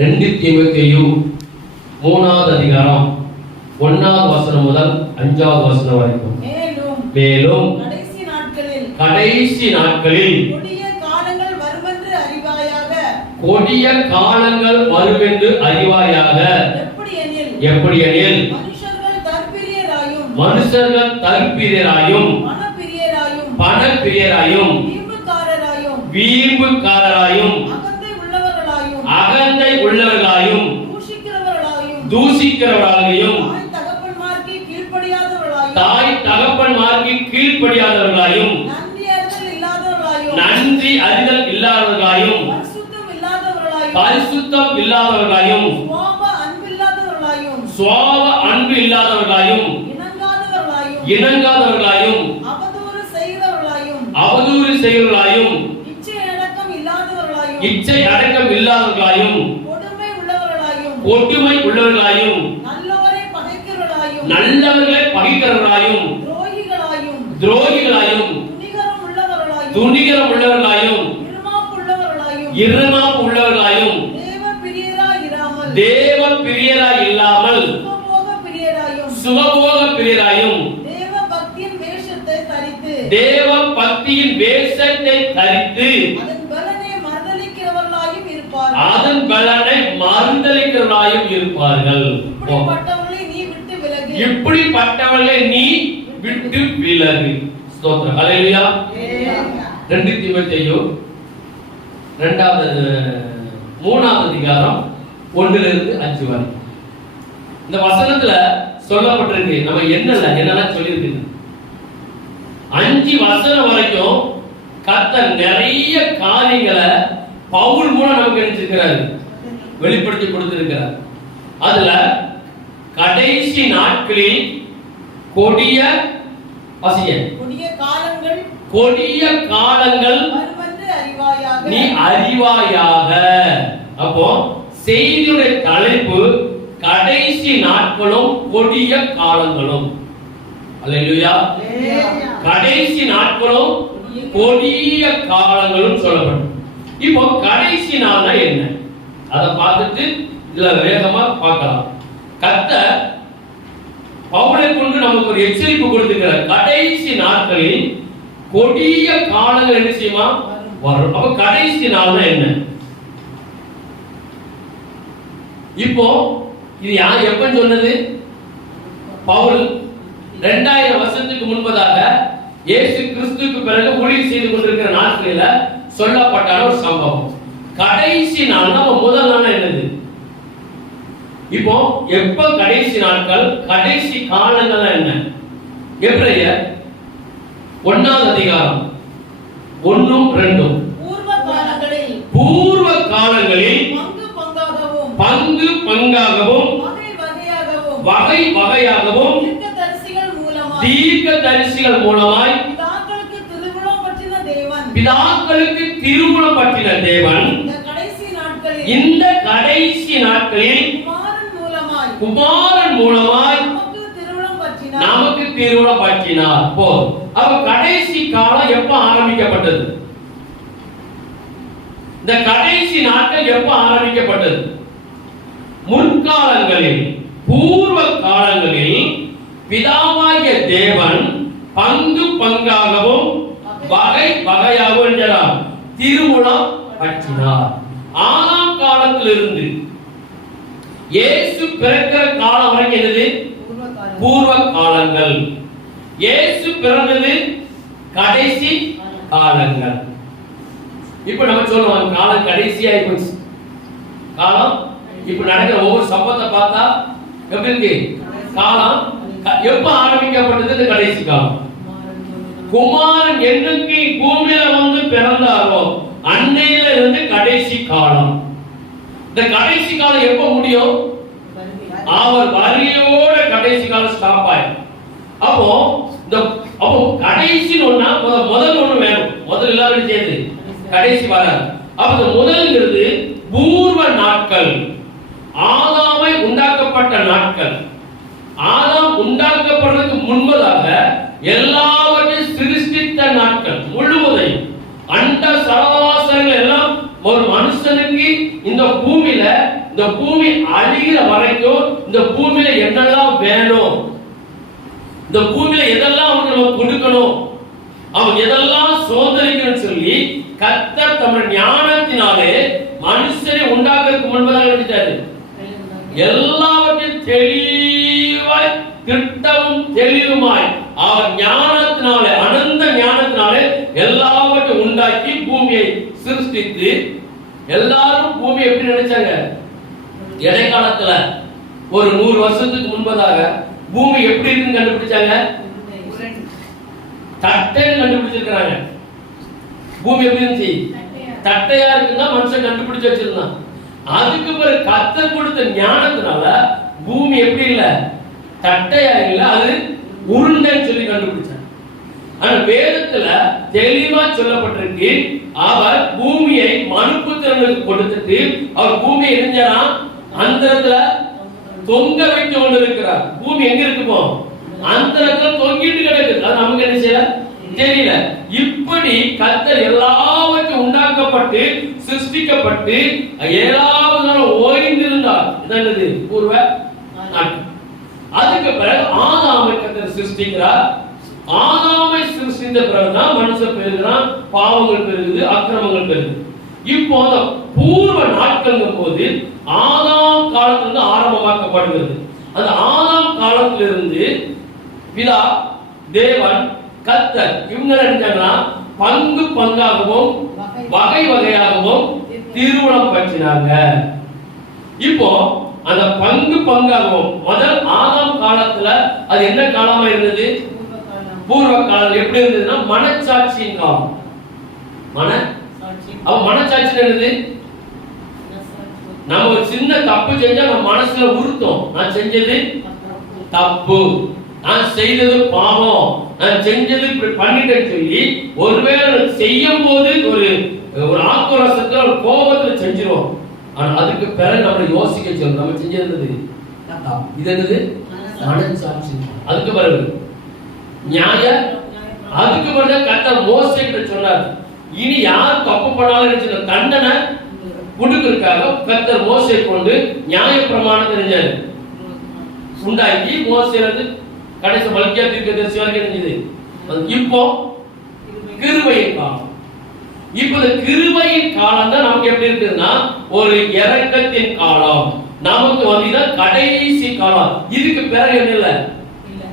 2 தீமோத்தேயு 3வது அதிகாரம் 1வது வசனம் முதல் 5வது வசனம் வரைக்கும். மேலும் கடைசி நாட்களில் கொடிய காலங்கள் வருமென்று அறிவாயாக. எப்படியெனில் மனுஷர்கள் தற்பிரியராயும் பணப்பிரியராயும் வீம்புக்காரராயும் அகந்தை உள்ளவர்களாயும் தூசிக்கிறவர்களாயும் தாய் தகப்பன்மார்க்கு கீழ்ப்படியாதவர்களாயும் நன்றி அறிதல் இல்லாதவர்களாயும் பரிசுத்தம் இல்லாதவர்களாயும் சுவாப அன்பு இல்லாதவர்களாயும் இணங்காதவர்களாயும் அவதூறு செய்கிறவர்களாயும் இச்சை அடக்கம் இல்லாதவர்களாயும் கொடுமை உள்ளவர்களாயும் நல்லவர்களை பகைக்கிறவர்களாயும் துரோகிகளாயும் துணிகரம் உள்ளவர்களாயும் இருமாப்பு உள்ளவர்களாயும் தேவ பிரியராய் இல்லாமல் சுகபோக பிரியராயும் தேவ பக்தியின் வேஷத்தை தரித்து அதன் பலனை மறந்தளிக்கிறவர்களாயும் இருப்பார்கள். இப்படிப்பட்டவர்களை நீ விட்டு விலகு. ஸ்தோத்திரம். ஹல்லேலூயா. 2 தீமோத்தேயு 3வது அதிகாரம் 1லிருந்து 5 வரை. இந்த வசனத்துல சொல்லப்பட்டிருக்கு நம்ம என்னெல்லாம் சொல்லியிருக்கு. 5 வசனம் வரைக்கும் கர்த்தர் நிறைய காரியங்களை பவுல் மூலம் நமக்கு நினைச்சிருக்கிறார், வெளிப்படுத்தி கொடுத்திருக்கிறார். அதுல கடைசி நாட்களில் கொடிய காலங்கள் நீ அறிவாயாக. அப்போ செய்தியுடைய தலைப்பு கடைசி நாட்களும் கொடிய காலங்களும். அல்லேலூயா. கடைசி நாட்களும் கொடிய காலங்களும் சொல்லப்படும். இப்போ கடைசி நாள்னா என்ன அதை பார்த்துட்டு இதுல வேகமா பார்க்கலாம். கர்த்தர் பவுலை கொண்டு நமக்கு ஒரு எச்சரிப்பு கொடுத்திருக்கிறார். கடைசி நாட்களில் கொடிய காலங்கள் என்ன செய்யுமா வரும். அப்ப கடைசி நாள்னா என்ன? இப்போ இது யார் எப்ப சொன்னது? பவுல் 2000 வருஷத்துக்கு முன்பதாக இயேசு கிறிஸ்துவுக்கு பிறகு ஊழியம் செய்து கொண்டிருக்கிற நாட்களில சொல்லப்பட்ட ஒரு சம்பவம். கடைசி நாள்னா முதல் நாள் என்னது? இப்போ எப்ப கடைசி நாட்கள், கடைசி காலங்கள் என்ன? எபிரேயர் 1வது அதிகாரம் 1ம் 2ம் பூர்வ காலங்களில் பங்கு பங்காகவும் வகை வகையாகவும் தீர்க்கதரிசிகள் மூலமாய் பிதாக்களுக்கு திருவுளம் பற்றின தேவன் இந்த கடைசி நாட்களில் குமாரன் மூலமாய் நமக்கு திருவுளம் பற்றினார். அப்ப கடைசி காலம் எப்ப ஆரம்பிக்கப்பட்டது? இந்த கடைசி நாட்கள் எப்ப ஆரம்பிக்கப்பட்டது? முற்காலங்களில், பூர்வ காலங்களில் பிதாவாகிய தேவன் பங்கு பங்காகவும் வகை வகையாகவும் திருவுளம் பற்றினார். 6ஆம் காலத்திலிருந்து இயேசு பிறக்கிற காலம் வரைக்கும் என்னது? பூர்வ காலங்கள். இயேசு பிறந்தது கடைசி காலங்கள். இப்ப நம்ம சொல்லுவோம் காலம் கடைசியா போச்சு. காலம் இப்ப நடக்கிற ஒவ்வொரு சம்பவத்தை பார்த்தா எப்படி இருக்கு? காலம் எப்ப ஆரம்பிக்கப்பட்டது? இந்த கடைசி காலம். குமாரன் என்னைக்கு பூமியில வந்து பிறந்தாரோ அன்னையில இருந்து கடைசி காலம். இந்த கடைசி காலம் எப்ப முடியும்? அவர் வருகையோட கடைசி காலம் ஸ்டாப் ஆயிடும். அப்போ கடைசி ஒண்ணா முதல் ஒண்ணு வேணும். முதல் எல்லாரும் சேர்ந்து கடைசி வராது. அப்ப முதல்ங்கிறது பூர்வ நாட்கள், ஆதாமை உண்டாக்கப்பட்ட நாட்கள். ஆதாம் உண்டாக்கப்படுறதுக்கு முன்பதாக எல்லாவற்றையும் சிருஷ்டித்த நாட்கள் முழுவதையும், அண்ட சராசரங்கள் எல்லாம் ஒரு மனுஷனுக்கு இந்த பூமியில இந்த பூமி அழிகிற வரைக்கும் இந்த பூமியில என்னெல்லாம் வேணும், இந்த பூமியில எதெல்லாம் அவனுக்கு நம்ம கொடுக்கணும், அவன் எதெல்லாம் சோதரிக்கணும்னு சொல்லி கர்த்தர் தம்முடைய ஞானத்தினாலே மனுஷனை உண்டாக்குறதுக்கு முன்பதாக நினைச்சாரு. எல்லாவற்றையும் தெளிவாய் திட்டமும் தெளிவுமாய் அவர் ஞானத்தினாலே, அனந்த ஞானத்தினாலே எல்லாவற்றையும் உண்டாக்கி பூமியை சிருஷ்டித்து, எல்லாரும் பூமி எப்படி நினைச்சாங்க? இடைக்காலத்துல ஒரு 100 வருஷத்துக்கு முன்பதாக பூமி எப்படி இருக்குன்னு கண்டுபிடிச்சாங்க? தட்டைன்னு கண்டுபிடிச்சிருக்காங்க. பூமி எப்படி இருந்துச்சு? தட்டையா இருக்குன்னா மனுஷன் கண்டுபிடிச்சு வச்சிருந்தான். அதுக்கு பிறகு கர்த்தர் கொடுத்த ஞானத்தினால பூமி எப்படி இல்ல, தட்டையா இல்ல, அது உருண்டைன்னு சொல்லி கண்டுபிடிச்சாங்க. ஆனா வேதத்துல தெளிவா சொல்லப்பட்டிருக்கு, அவர் பூமியை மனுபுத்திரனுக்கு கொடுத்துட்டு அவர் பூமியை எரிஞ்சாரா அந்தரத்துல தொங்க வைத்து கொண்டு இருக்கிறார். பூமி எங்க இருக்குமோ அந்தரத்துல தொங்கிட்டு கிடக்குது. அது நமக்கு என்ன செய்யல தெரியல. இப்படி கர்த்தர் எல்லாவற்றையும் உண்டாக்கப்பட்டு சிருஷ்டிக்கப்பட்டு 7வது நாள் ஓய்ந்திருந்தார். என்னது? பூர்வ நாட்கள். அதுக்கு பிறகு ஆதாமை கர்த்தர் சிருஷ்டிக்கிறார். ஆதாமை சிருஷ்டித்த பிறகுதான் மனுஷன் பெருகிறான், பாவங்கள் பெருகுது, அக்கிரமங்கள் பெருகுது. இப்போ பூர்வ நாட்கள் போது ஆதாம் காலத்திலிருந்து ஆரம்பமாக்கப்படுகிறது. அந்த ஆதாம் காலத்திலிருந்து பிதா, தேவன், கர்த்தர் இவங்க நினைச்சாங்கன்னா பங்கு பங்காகவும் வகை வகையாகவும் திருமணம் பற்றினாங்க. இப்போ அந்த பங்கு பங்காகவும் முதல் ஆதாம் காலத்துல அது என்ன காலமா இருந்தது? பூர்வ காலம். எப்படி இருந்ததுன்னா மனச்சாட்சியின் காலம். மனச்சாட்சி என்னது? நம்ம ஒரு சின்ன தப்பு செஞ்சா நம்ம மனசுல உறுத்தோம், நான் செஞ்சது தப்பு, நான் செய்தது பாவம், நான் செஞ்சது இப்படி பண்ணிட்டேன்னு சொல்லி ஒருவேளை செய்யும் போது ஒரு ஆக்ரோஷத்துல ஒரு கோபத்துல செஞ்சிருவோம். ஆனா அதுக்கு பிறகு நம்ம யோசிக்க சொல்றோம், நம்ம செஞ்சது இது என்னது? மனச்சாட்சி. அதுக்கு பிறகு நியாய. அதுக்கு பிறகு கர்த்தர் மோசேக்கு சொன்னார், இனி யார் தப்பு பண்ணாலும் தண்டனை கொடுக்கிறதுக்காக கர்த்தர் மோசே கொண்டு நியாய பிரமாணத்தை செஞ்சாரு. உண்டாக்கி மோசே கடைசி மல்கியா தீர்க்கதரிசி வரைக்கும் இருந்தது. இப்போ கிருபையின் காலம். இப்போ இந்த கிருபையின் காலம் தான் நமக்கு எப்படி இருக்குதுன்னா ஒரு இரக்கத்தின் காலம். நமக்கு வந்து கடைசி காலம். இதுக்கு பிறகு என்ன இல்ல,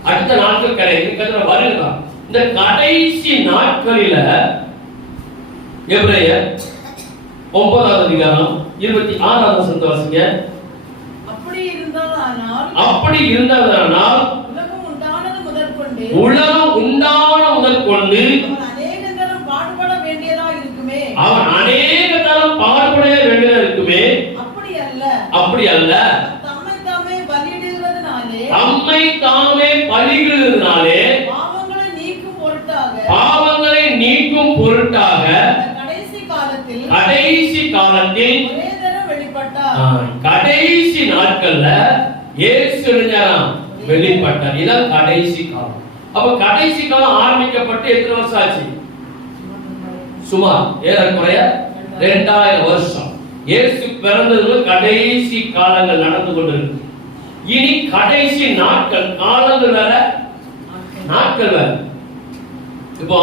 அடுத்த நாட்கள் கிடையாது, வருகிறா. இந்த கடைசி நாட்களில எபிரேயர் 9வது அதிகாரம் 26வது வசனத்தை வாசிங்க. அப்படி இருந்ததானால் உலகம் உண்டான முதற்கொண்டு அவன் அநேக தரம் பாடுபட வேண்டியதா இருக்குமே. அப்படி அல்ல, தம்மை தாமே பலியிடுவதனாலே பாவங்களை நீக்கும் பொருட்டாக கடைசி காலத்தில் கடைசி நாட்கள்ல இயேசு வெளிப்பட்டார். இதான் கடைசி காலம். அப்ப கடைசி காலம் ஆரம்பிக்கப்பட்டு எத்தனை வருஷம் ஆச்சு? சுமார் ஏறக்குறைய 2000 வருஷம். இயேசு பிறந்தது கடைசி காலங்கள் நடந்து கொண்டிருக்கு. இனி கடைசி நாட்கள், காலங்கள் வேற, நாட்கள் வேற. இப்போ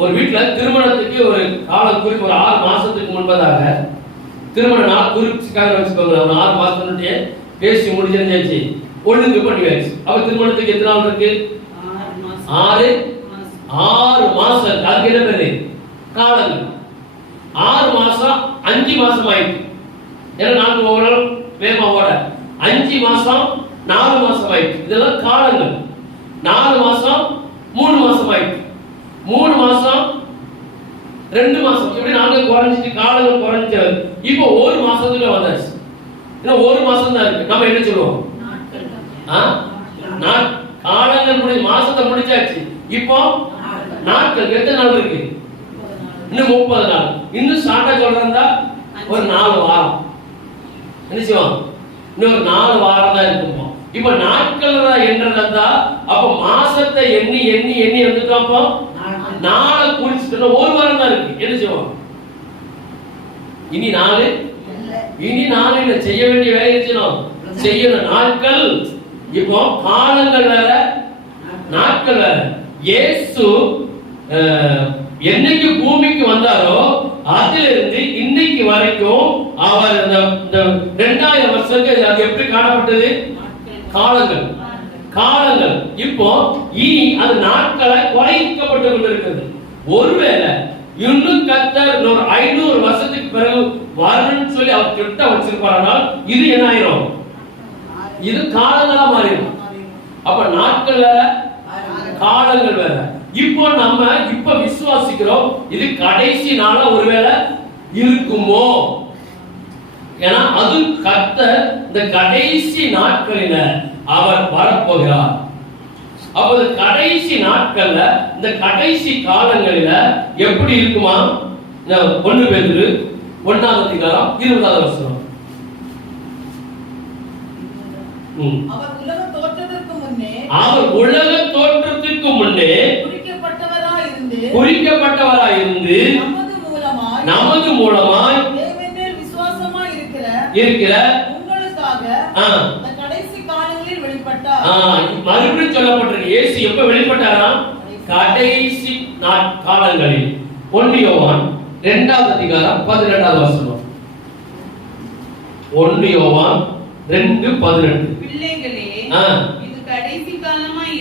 ஒரு வீட்டுல திருமணத்துக்கு ஒரு காலம் குறிப்பு, ஒரு 6 மாசத்துக்கு முன்பதாக திருமண நாள் குறிப்பிட்டாங்க வச்சுக்கோங்க. ஒரு 6 மாசத்துக்கு பேசி முடிஞ்சிருந்துச்சு, ஒழுங்கு பண்ணியாச்சு. அப்ப திருமணத்துக்கு எத்தனை நாள் இருக்கு? 6 மாசம். அதுக்கு என்ன பேரு? காலங்கள். 6 மாசம் 5 மாசம் ஆயிடுச்சு. ஏன்னா நான்கு ஒவ்வொரு வேகமா ஓட 5 மாசம் 4 மாசம் ஆயிடுச்சு. இதெல்லாம் காலங்கள். 4 மாசம் 3 மாசம் ஆயிடுச்சு. 3 மாசம் 2 மாசம். இப்படி நாங்கள் குறைஞ்சிட்டு காலங்கள் குறைஞ்சு இப்போ 1 மாசத்துக்கு வந்தாச்சு. இன்னும் 1 மாசம் தான் இருக்கு. நம்ம என்ன சொல்லுவோம்? காலங்கள் முடிஞ்சு, மாசத்தை முடிச்சாச்சு. இப்போ நாட்கள் எத்தனை நாள் இருக்கு? இன்னும் 30 நாள். இன்னும் ஷார்ட்டா சொல்றதா ஒரு 4 வாரம். என்ன செய்வோம்? இன்னொரு 4 வாரம் தான் இருக்கும். இப்ப நாட்கள் என்றதா அப்ப மாசத்தை எண்ணி எண்ணி எண்ணி வந்துட்டோம். நாளை குறிச்சிட்டு 1 வாரம் தான் இருக்கு. என்ன செய்வோம்? இனி நாளு செய்ய வேண்டிய வேலை செய்யணும். நாட்கள் இப்போ காலங்கள் வேற, நாட்கள் வேற. இயேசு என்னைக்கு பூமிக்கு வந்தாரோ அதிலிருந்து இன்னைக்கு வரைக்கும் அவர் இந்த 2000 வருஷத்துக்கு அது எப்படி காணப்பட்டது? காலங்கள். இப்போ இனி அது நாட்களை குறைக்கப்பட்டு கொண்டிருக்கிறது. ஒருவேளை இன்னும் கர்த்தர் 500 வருஷத்துக்கு பிறகு வரணும்னு சொல்லி அவர் கிட்ட வச்சிருப்பாரானால் இது என்ன ஆயிரும்? இது காலங்களா மாறிடும். அப்ப நாட்கள் வேற, காலங்கள் வேற. இப்போ நம்ம விசுவாசிக்கிறோம் இது கடைசி நாளா ஒருவேளை இருக்குமோ? ஏன்னா அது கர்த்தர் இந்த கடைசி நாட்களில அவர் வரப்போகிறார். அப்போது கடைசி நாட்கள்ல இந்த கடைசி காலங்களில எப்படி இருக்குமா? 1 பேதுரு 1ஆம் அதிகாரம் 20ஆவது வசனம். அவர் உலக தோற்றத்திற்கு முன்னே குறிக்கப்பட்டவராயிருந்து நமது மூலமாய் விசுவாசமாய் இருக்கிற உங்களுக்காக கடைசி காலங்களில் வெளிப்பட்டார். மறுபடியும் சொல்லப்பட்டிருக்கு. இயேசு எப்ப வெளிப்பட்டாரா? கடைசி காலங்களில். 1 யோவான் 2ஆவது அதிகாரம் 18ஆவது வசனம். 1 யோவான் 2:18. பிள்ளைகளே, இது கடைசி காலமாய்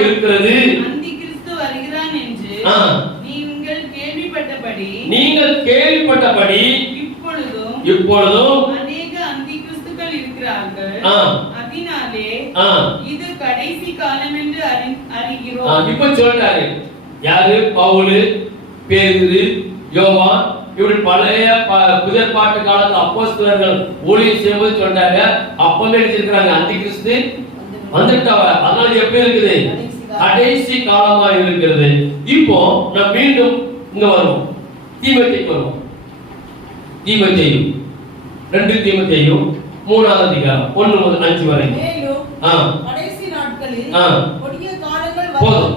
இருக்கிறது. அந்திகிறிஸ்து வருகிறான் என்று நீங்கள் கேள்விப்பட்டபடி இப்பொழுதும் அநேக அந்திகிறிஸ்துக்கள் இருக்கிறார்கள். அதனாலே இது கடைசி காலம் என்று அறிகிறோம். இப்ப சொல்றாரு யாரு? பவுல், பேதுரு, யோவான், இப்படி பழைய புதிய பாட்டு காலத்துல அப்போஸ்தலர்கள் ஊழியம் செய்யும்போது சொன்னாங்க. அப்பவே இருக்கிறாங்க அந்திகிறிஸ்து வந்துட்டவர். அதனால எப்ப இருக்குது? கடைசி காலமா இருக்கிறது. இப்போ நான் மீண்டும் இங்க வருவோம், தீமோத்தேயுக்கு வருவோம். தீமோத்தேயு 2 தீமோத்தேயு 3ஆவது அதிகாரம் 1 முதல் 5 வரை. கடைசி நாட்களில் கொடிய காலங்கள் வரும்.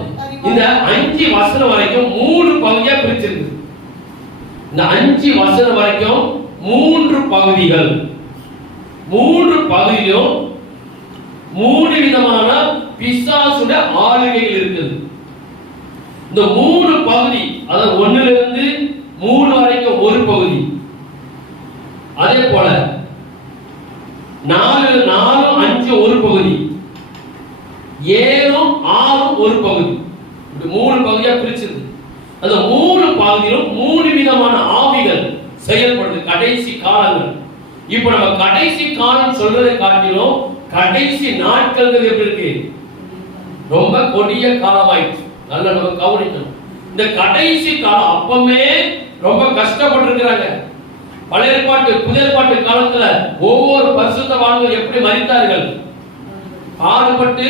இந்த 5 வசனம் வரைக்கும் 3 பகுதியா பிரிச்சிருக்கு. இந்த 5 வசனம் வரைக்கும் 3 பகுதிகள். 3 பகுதியிலும் 3 விதமான பிசாசுடைய ஆளுகைகள் இருக்குது. இந்த 3 பகுதி, அதாவது 1 இருந்து 3 வரைக்கும் ஒரு பகுதி. அதே போல 4, 5 ஒரு பகுதி, 7, 6 ஒரு பகுதி. 3 பகுதியா பிரிச்சிருக்கு. அந்த 3 பகுதியிலும் 3 விதமான ஆவிகள் செயல்படுது. கடைசி காலங்கள். இப்ப நம்ம கடைசி காலம் சொல்றதை காட்டிலும் கடைசி நாட்கள் எப்படி இருக்கு? ரொம்ப கொடிய காலமாயிடுச்சு. நல்லா நம்ம கவனிக்கணும். இந்த கடைசி காலம் அப்பமே ரொம்ப கஷ்டப்பட்டு இருக்கிறாங்க. பழைய ஏற்பாட்டு புதிய ஏற்பாட்டு காலத்துல ஒவ்வொரு பரிசுத்தவான்கள் எப்படி மரித்தார்கள்? பாடுபட்டு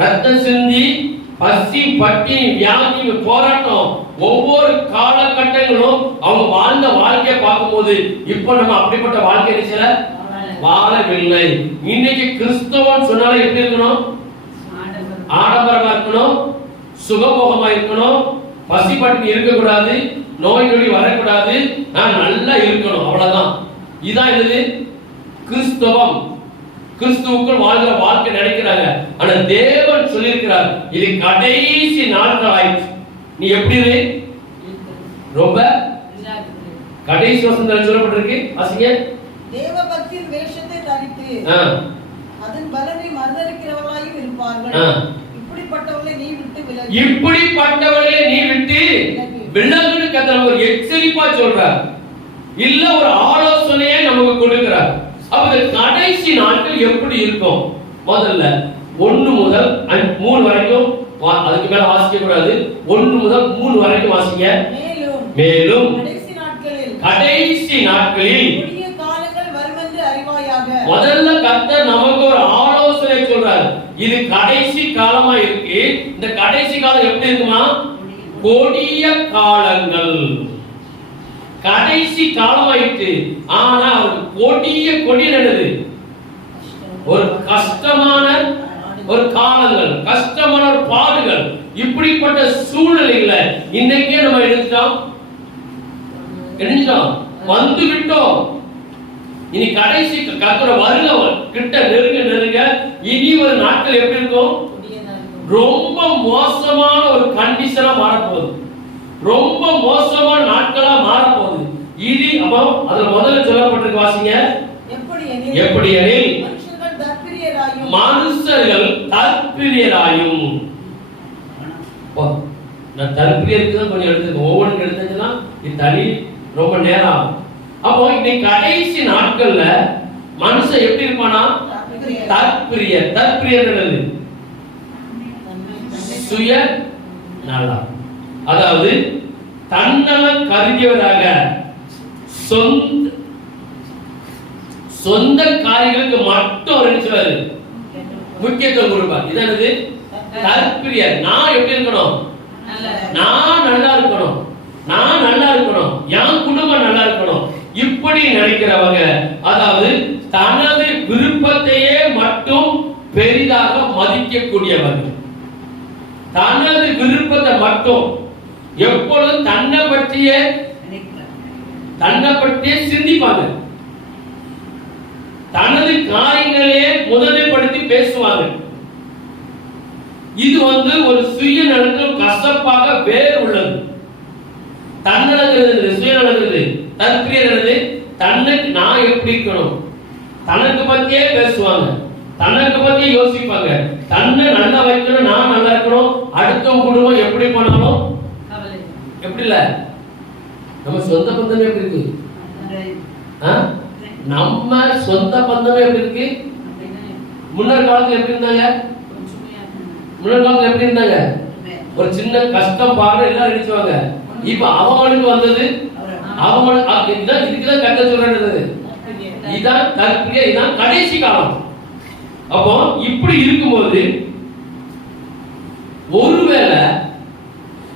ரத்தம் சிந்தி பசி பட்டி வியாதி போராட்டம். ஒவ்வொரு காலகட்டங்களும் அவங்க வாழ்ந்த வாழ்க்கையை பார்க்கும்போது இப்ப நம்ம அப்படிப்பட்ட வாழ்க்கை வாழவில்லை. இன்னைக்கு கிறிஸ்தவன் சொன்னாலே எப்படி இருக்கணும்? ஆடம்பரமா இருக்கணும், சுகபோகமா இருக்கணும், பசி பட்டி இருக்கக்கூடாது, நோய் நொடி வரக்கூடாது, நல்லா இருக்கணும். அவ்வளவுதான். இதான் என்னது? கிறிஸ்தவம். கிறிஸ்துவுக்குள் வாழ்கிற வாழ்க்கை நினைக்கிறாங்க. ஆனா தேவன் சொல்லியிருக்கிறார் இது கடைசி நாட்கள் ஆயிடுச்சு. நீ எப்படி இரு? ரொம்ப கடைசி வசனத்துல சொல்லப்பட்டிருக்கு. வாசிங்க. தேவபக்தியின் வேஷத்தை தரித்து அதன் பலனை மறுதலிக்கிறவர்களாயும் இருப்பார்கள். இப்படிப்பட்டவர்களை நீ விட்டு விலகுன்னு கர்த்தர் ஒரு எச்சரிப்பா சொல்றார். இல்ல ஒரு ஆலோசனையை நமக்கு கொடுக்கிறார். அப்ப கடைசி நாட்கள் எப்படி இருக்கும்? முதல்ல 1 முதல் 3 வரைக்கும், அதுக்கு மேல வாசிக்க கூடாது. 1 முதல் 3 வரைக்கும் வாசிங்க. மேலும் கடைசி நாட்களில் கொடிய காலங்கள் வரும் என்று அறிவாயாக. முதல்ல கர்த்தர் நமக்கு ஒரு ஆலோசனை சொல்றார். இது கடைசி காலமா இருக்கு. இந்த கடைசி காலம் எப்படி இருக்குமா? கொடிய காலங்கள். கடைசி காலமாயிட்டு. ஆனா கொடிய என்னது? ஒரு கஷ்டமான ஒரு காலங்கள், கஷ்டமான ஒரு பாடுகள். இப்படிப்பட்ட சூழ்நிலைகளை இன்னைக்கே நம்ம எடுத்துட்டோம். என்னோம் வந்து விட்டோம். இனி கடைசி கர்த்தர் வருக கிட்ட நெருங்க நெருங்க இனி ஒரு நாட்கள் எப்படி இருக்கும்? ரொம்ப மோசமான ஒரு கண்டிஷனா மாறப்போகுது. ரொம்ப மோசமான நாட்களா மாறப்போகுது. இது அப்போ அதுல முதல்ல சொல்லப்பட்டிருக்கு, வாசிங்க. எப்படி எனில் மனுஷர்கள் தற்பிரியராயும். நான் தற்பிரியருக்கு தான் கொஞ்சம் எடுத்துக்கேன். ஒவ்வொன்றுக்கு எடுத்துச்சுன்னா இது தனி ரொம்ப நேரம் ஆகும். அப்போ இன்னைக்கு கடைசி நாட்கள்ல மனுஷன் எப்படி இருப்பானா? தற்பிரியர். தற்பிரியர் சுய நலம், அதாவது தன்னலம் கருதியவராக சொந்த காரியங்களுக்கு மட்டும் நினைச்சுவாரு, முக்கியத்துவம் கொடுப்பார். இதானது தற்பிரியர். நான் எப்படி இருக்கணும்? நான் நல்லா இருக்கணும், நான் நல்லா இருக்கணும், என் குடும்பம் நல்லா இருக்கணும், இப்படி நினைக்கிறவங்க, அதாவது தனது விருப்பத்தையே மட்டும் பெரிதாக மதிக்கக்கூடியவர்கள், தனது விருப்பத்தை மட்டும் எப்பொழுதும் தன்னை பற்றியே சிந்திப்பாங்க, தனது காரியங்களையே முதன்மைப்படுத்தி பேசுவாங்க. இது ஒரு சுய நலத்தில் கசப்பாக வேறு உள்ளது. தன்னலங்கிறது சுயநலங்கிறது, தற்பிரியர் தன்னுக்கு நான் எப்படி இருக்கணும், தனக்கு பத்தியே பேசுவாங்க, தனக்கு பத்தியே யோசிப்பாங்க, தன்னை நல்லா வைக்கணும், நான் நல்லா இருக்கணும், அடுத்த குடும்பம் எப்படி பண்ணாலும் எப்படி இல்ல. நம்ம சொந்த பந்தம் எப்படி இருக்கு? நம்ம சொந்த பந்தம் எப்படி இருக்கு? முன்னர் காலத்துல எப்படி இருந்தாங்க? முன்னர் காலத்துல எப்படி இருந்தாங்க? ஒரு சின்ன கஷ்டம் பாரு எல்லாரும் நினைச்சுவாங்க. இப்ப அவங்களுக்கு வந்தது இதுக்குதான் கட்ட சொல்றது. இதான் தற்பிரிய, இதான் கடைசி காலம். அப்போ இப்படி இருக்கும்போது ஒருவேளை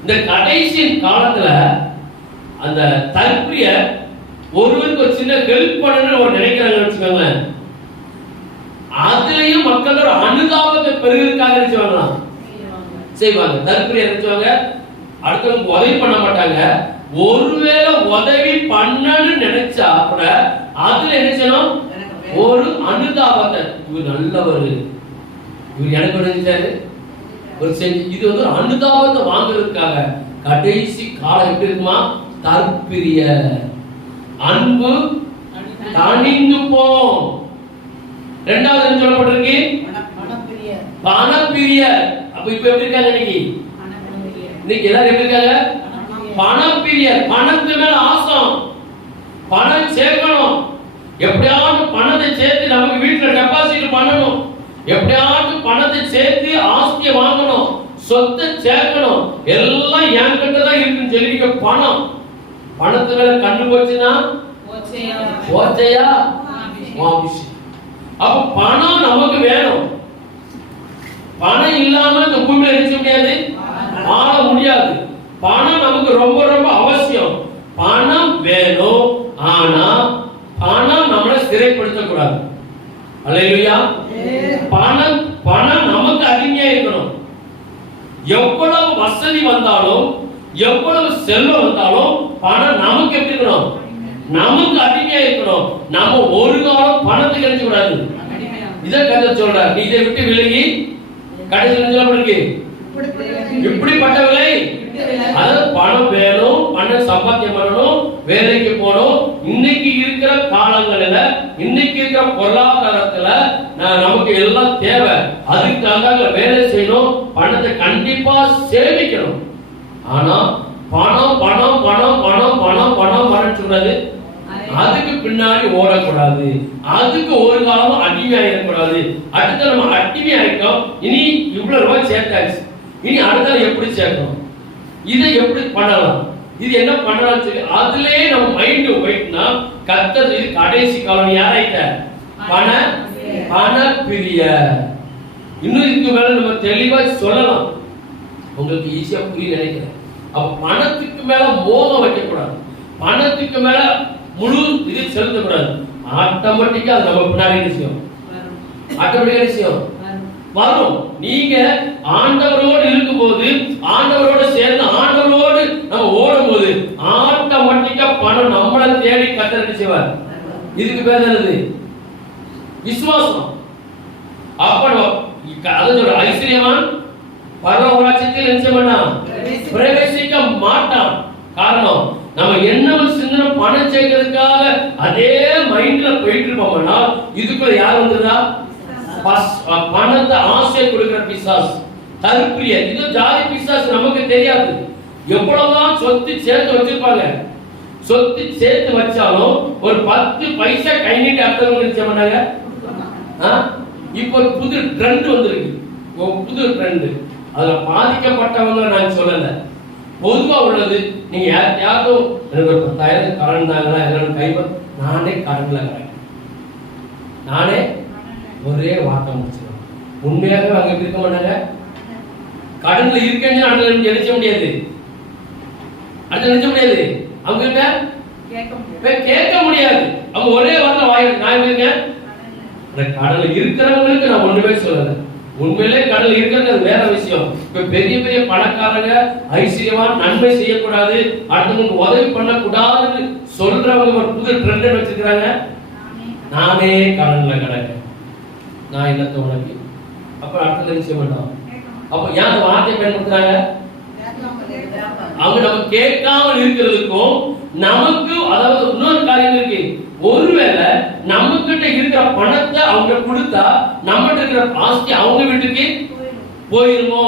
இந்த கடைசி காலத்துல அந்த தற்பிரிய ஒருவருக்கு ஒரு சின்ன ஹெல்ப் பண்ணணும்னு ஒரு நினைக்கிறாங்கன்னு வச்சுக்கோங்க, அதுலயும் மக்களோட அனுதாபத்தை பெருகிறதுக்காக நினைச்சுவாங்க, செய்வாங்க. தற்பிரிய நினைச்சுவாங்க, அடுத்தவங்க உதவி பண்ண மாட்டாங்க. ஒருவேளை உதவி பண்ணணும்னு நினைச்சா கூட அதுல என்ன செய்யணும்? ஒரு அனுதாபத்தை, இவர் நல்லவர், இவர் எனக்கு நினைச்சாரு ஒரு செஞ்சு, இது ஒரு அனுதாபத்தை வாங்குறதுக்காக கடைசி காலம் எப்படி இருக்குமா? தற்பிரிய, அன்பு தணிந்து போம். இரண்டாவது என்ன சொல்லப்பட்டிருக்கு? பணப்பிரிய. அப்ப இப்ப எப்படி இருக்காங்க இன்னைக்கு எல்லாரும் எப்படி இருக்காங்க? பணப்பிரிய. பணத்து மேல ஆசம், பணம் சேர்க்கணும், எப்படியாவது பணத்தை சேர்த்து நமக்கு வீட்டுல டெபாசிட் பண்ணணும், எப்படியாவது பணத்தை சேர்த்து ஆஸ்தியை வாங்கணும், சொத்தை சேர்க்கணும், எல்லாம் என்கிட்ட தான் இருக்குன்னு சொல்லி பணம். பணத்து மேல கண்ணு போச்சுன்னா போச்சையா? அப்ப பணம் நமக்கு வேணும். பணம் இல்லாம இந்த பூமியில இருக்க முடியாது, வாழ முடியாது. பணம் நமக்கு ரொம்ப ரொம்ப அவசியம். பணம் வேணும், ஆனா பணம் நம்மளை சிறைப்படுத்த கூடாது. அல்லேலூயா. பணம் நமக்கு அடிமையா இருக்கணும். எவ்வளவு வசதி வந்தாலும், எவ்வளவு செல்வம் வந்தாலும் பணம் நமக்கு எப்படி இருக்கணும்? நமக்கு அடிமையா இருக்கணும். நம்ம ஒரு காலம் பணத்துக்கு கிடைக்க கூடாது. இதை கதை சொல்ற, நீ இதை விட்டு விலகி கடைசியில் சொல்லப்படுங்க இப்படிப்பட்டவளை, அதாவது பணம் வேணும், பணம் சம்பாத்தியம் பண்ணணும், வேலைக்கு போகணும். இன்னைக்கு இருக்கிற காலங்களில, இன்னைக்கு இருக்கிற பொருளாதாரத்துல நமக்கு எல்லாம் தேவை. அதுக்காக வேலை செய்யணும், பணத்தை கண்டிப்பா சேமிக்கணும். ஆனா பணம் பணம் பணம் பணம் பணம் பணம் பணம் சொல்றது, அதுக்கு பின்னாடி ஓடக்கூடாது, அதுக்கு ஒரு காலமும் அடிமையாயிடக்கூடாது. அடுத்த நம்ம அடிமையாயிட்டோம், இனி இவ்வளவு ரூபாய் சேர்த்தாச்சு, இனி அடுத்த எப்படி சேர்க்கணும், இதை எப்படி பண்ணலாம், இது என்ன பண்ணலாம் சொல்லி அதுலயே நம்ம மைண்ட் போயிட்டுனா கர்த்தர் இது கடைசி காலம் யாராயிட்ட? பணப்பிரிய. இன்னும் இதுக்கு மேல நம்ம தெளிவா சொல்லலாம், உங்களுக்கு ஈஸியா புரிய நினைக்கிறேன். அப்ப பணத்துக்கு மேல மோகம் வைக்க கூடாது, பணத்துக்கு மேல முழு இது செலுத்தக்கூடாது. ஆட்டோமேட்டிக்கா அது நம்ம பின்னாடி விஷயம், ஆட்டோமேட்டிக்கா விஷயம் வரும். நீங்க ஆண்டவரோடு இருக்கும்போது, ஆண்டவரோடு சேர்ந்து ஆண்டவரோடு நம்ம ஓடும்போது ஆட்டோமேட்டிக்கா பணம் நம்மளை தேடி கர்த்தர் என்ன செய்வார். இதுக்கு பேர் என்னது? விசுவாசம். அப்ப அதாவது ஐஸ்வர்யவான் பரலோக ராஜ்யத்தில் என்ன செய்ய மாட்டான், பிரவேசிக்க மாட்டான். காரணம், நம்ம என்ன சிந்தனை பணம் சேர்க்கிறதுக்காக அதே மைண்ட்ல போயிட்டு இருப்போம்னா இதுக்குள்ள யார் வந்துருதா? பணத்தை ஆசை கொடுக்கிற பிசாசு, தற்பிரியர். இது ஜாதி பிசாசு நமக்கு தெரியாது. எவ்வளவுதான் சொத்து சேர்த்து வச்சிருப்பாங்க, சொத்து சேர்த்து வச்சாலும் ஒரு 10 பைசா கை நீட்டி அடுத்தவங்க நினைச்ச மாட்டாங்க. இப்ப ஒரு புது ட்ரெண்ட் வந்திருக்கு, புது ட்ரெண்ட். அதுல பாதிக்கப்பட்டவங்க நான் சொல்லல, பொதுவா உள்ளது. நீங்க யாருக்கோ எனக்கு ஒரு 10,000 கடன் தாங்களா, என்னோட கைப்ப நானே கடன்ல கிடைக்கும், நானே ஒரே வார்த்தை முடிச்சிருவேன். உண்மையாக அங்க இருக்க மாட்டாங்க. கடன்ல இருக்கேன்னு அடுத்த நினைச்ச முடியாது, அடுத்த நினைச்ச முடியாது. அவங்க கிட்ட கேட்க முடியாது. அவங்க ஒரே வார்த்தை வாய் நான் இருங்க. கடல்ல இருக்கிறவங்களுக்கு நான் ஒண்ணுமே சொல்லல. உண்மையிலே கடல் இருக்கிறது வேற விஷயம். இப்ப பெரிய பெரிய பணக்காரங்க ஐஸ்வர்யவான் நன்மை செய்யக்கூடாது, அடுத்தவங்களுக்கு உதவி பண்ண கூடாதுன்னு சொல்றவங்க ஒரு புது ட்ரெண்ட் வச்சிருக்காங்க. நானே கடன்ல கிடக்கேன், நான் என்னத்த உனக்கு. அப்ப அடுத்த நிச்சயம் பண்ணோம். அப்ப ஏன் வார்த்தை பயன்படுத்துறாங்க? அவங்க நம்ம கேட்காமல் இருக்கிறதுக்கும் நமக்கு, அதாவது இன்னொரு காரியம் இருக்கு. ஒருவேளை நம்ம கிட்ட இருக்கிற பணத்தை அவங்க கொடுத்தா நம்ம இருக்கிற ஆஸ்தி அவங்க வீட்டுக்கு போயிருமோ,